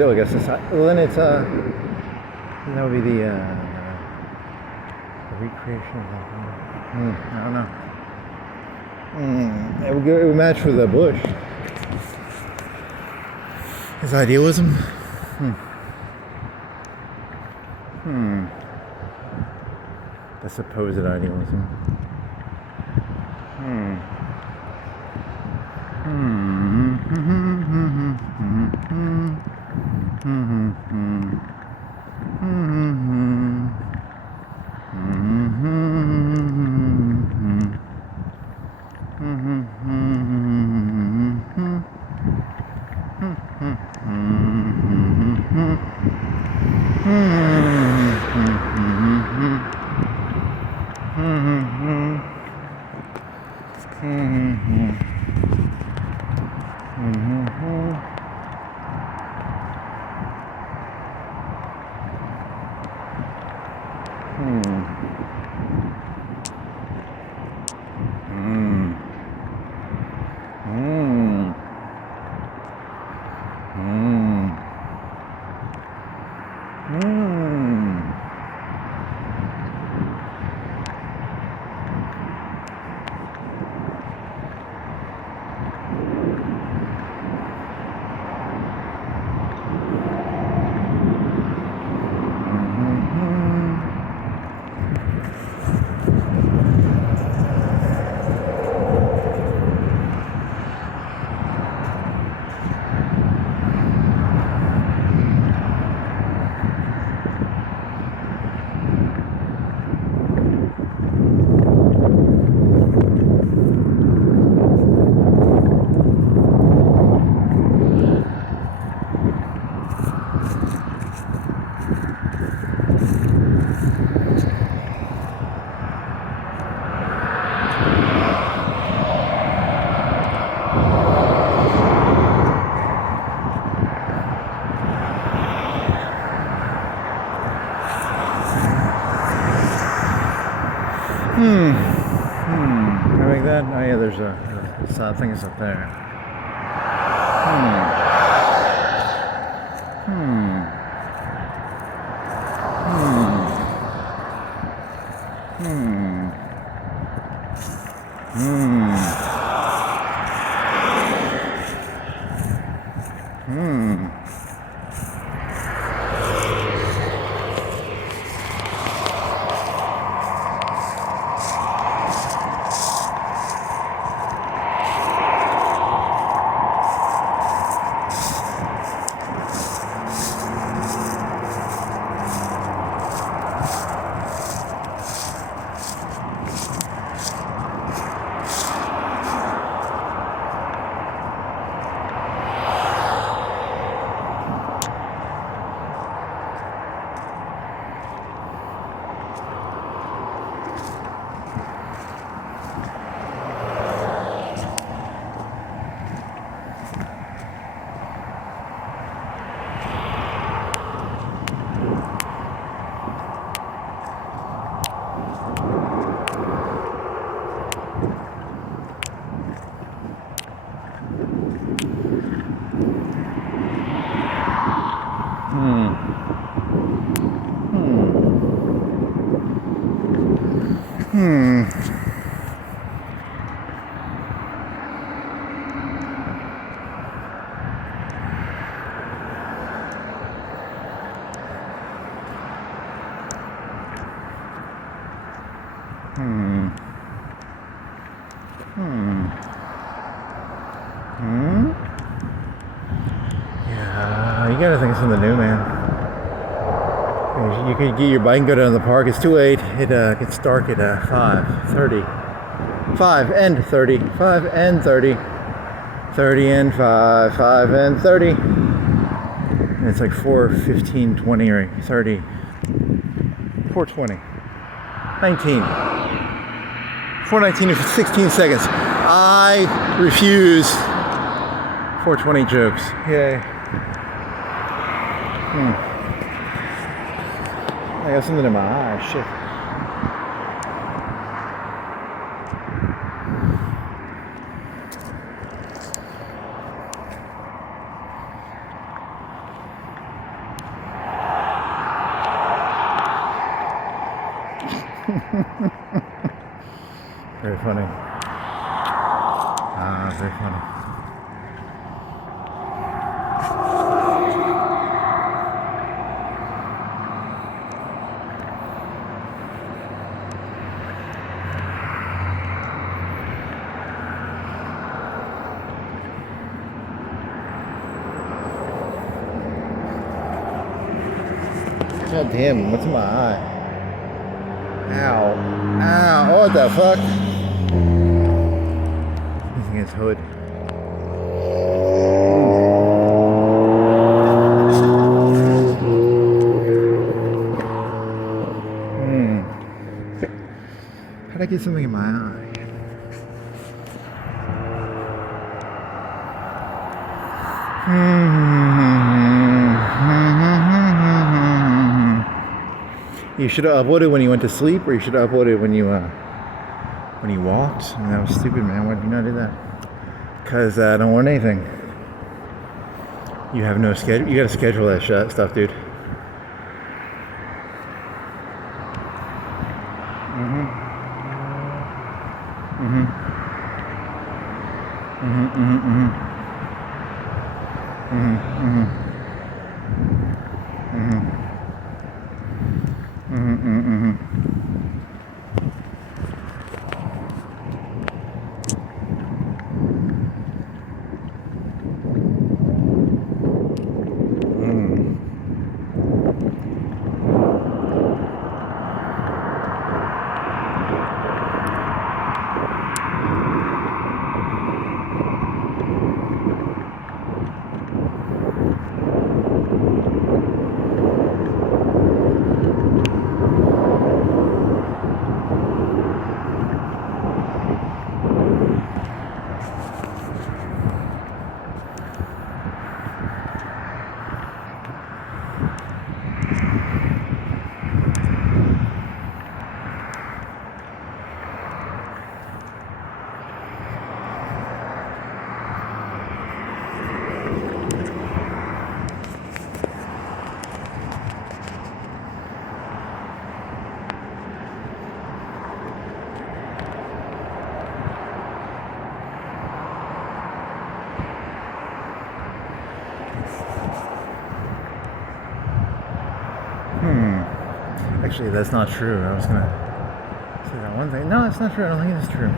I guess society. Well, then it's that would be the recreation of the. I don't know. It would match with Bush. His idealism. The supposed idealism. I like that. Oh yeah, there's a thing is up there. Yeah, you gotta think of something new, man. You can get your bike and go down to the park. It's too late. It gets dark at 5:30. 5 and 30. 5 and 30. 30 and 5. 5 and 30. And it's like 4:15, 20 or 30. 4:20. 19. 4:19 and 16 seconds. I refuse 4:20 jokes. Yay. I got something in my eye. Shit. Very funny. Very funny. God damn, what's in my eye? Ow. Ow, what the fuck? Using his hood. How'd I get something in my eye? You should have uploaded when you went to sleep, or you should have uploaded when you walked. And that was stupid, man. Why did you not do that? Because I don't want anything. You have no schedule. You gotta schedule that stuff, dude. Actually, that's not true. I was gonna say that one thing. No, it's not true. I don't think it's true.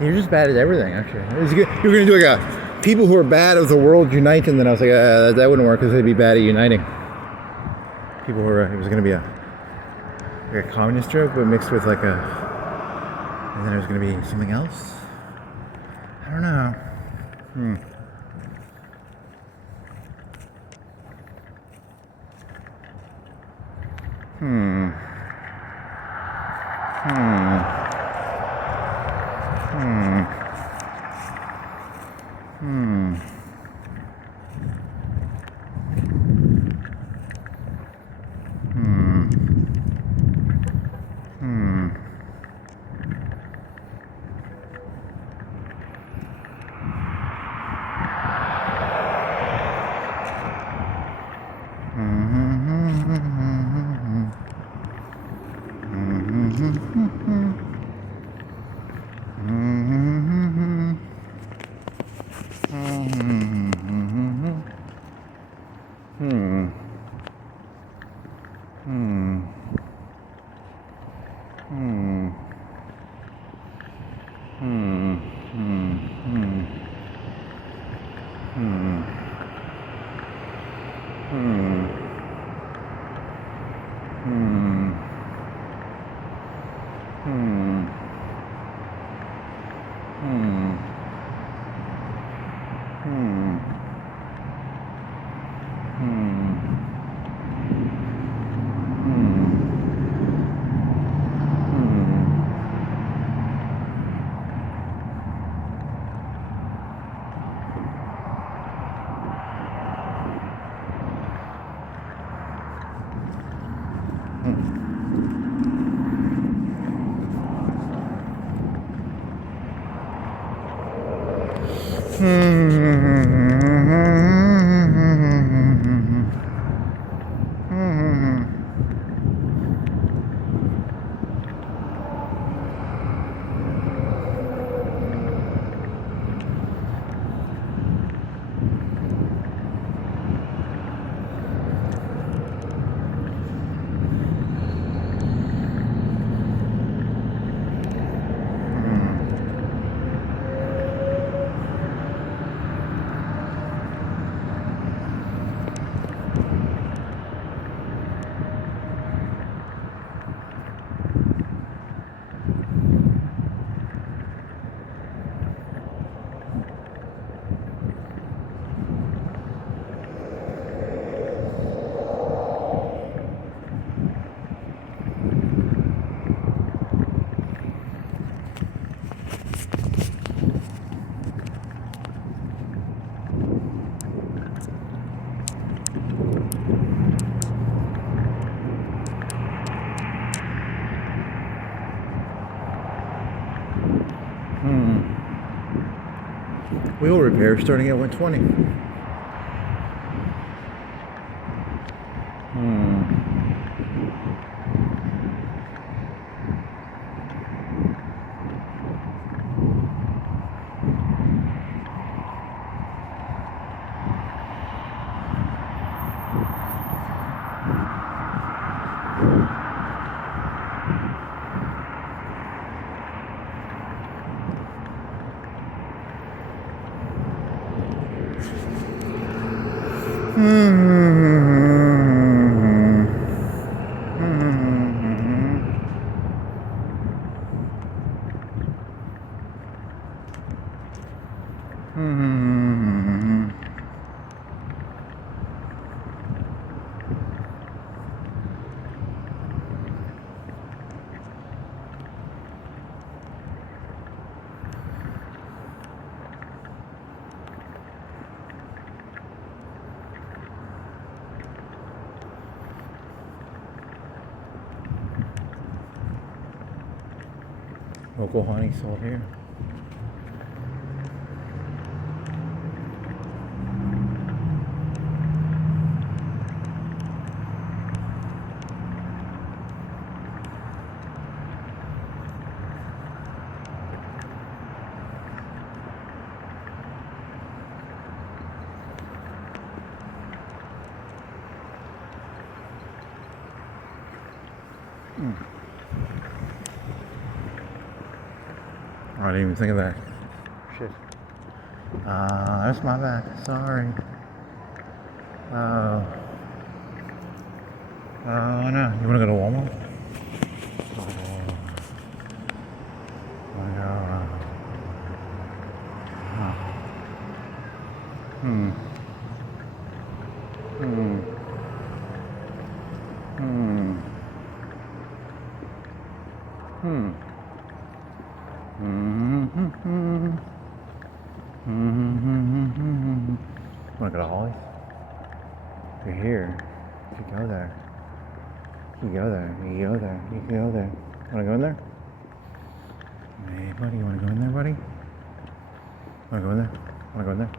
You're just bad at everything, actually. You're gonna do like a people who are bad of the world unite, and then I was like, that wouldn't work because they'd be bad at uniting. People who are, it was gonna be like a communist joke, but mixed with like a, and then it was gonna be something else. I don't know. Wheel repair starting at 120. Local honey sold here. I didn't even think of that. Shit. That's my bad. Sorry. Oh no. You wanna go to Walmart? Wanna go to Holly's? You're here. You can go there. You can go there. You can go there. You can go there. Wanna go in there? Hey, buddy, you wanna go in there, buddy? Wanna go in there? Wanna go in there?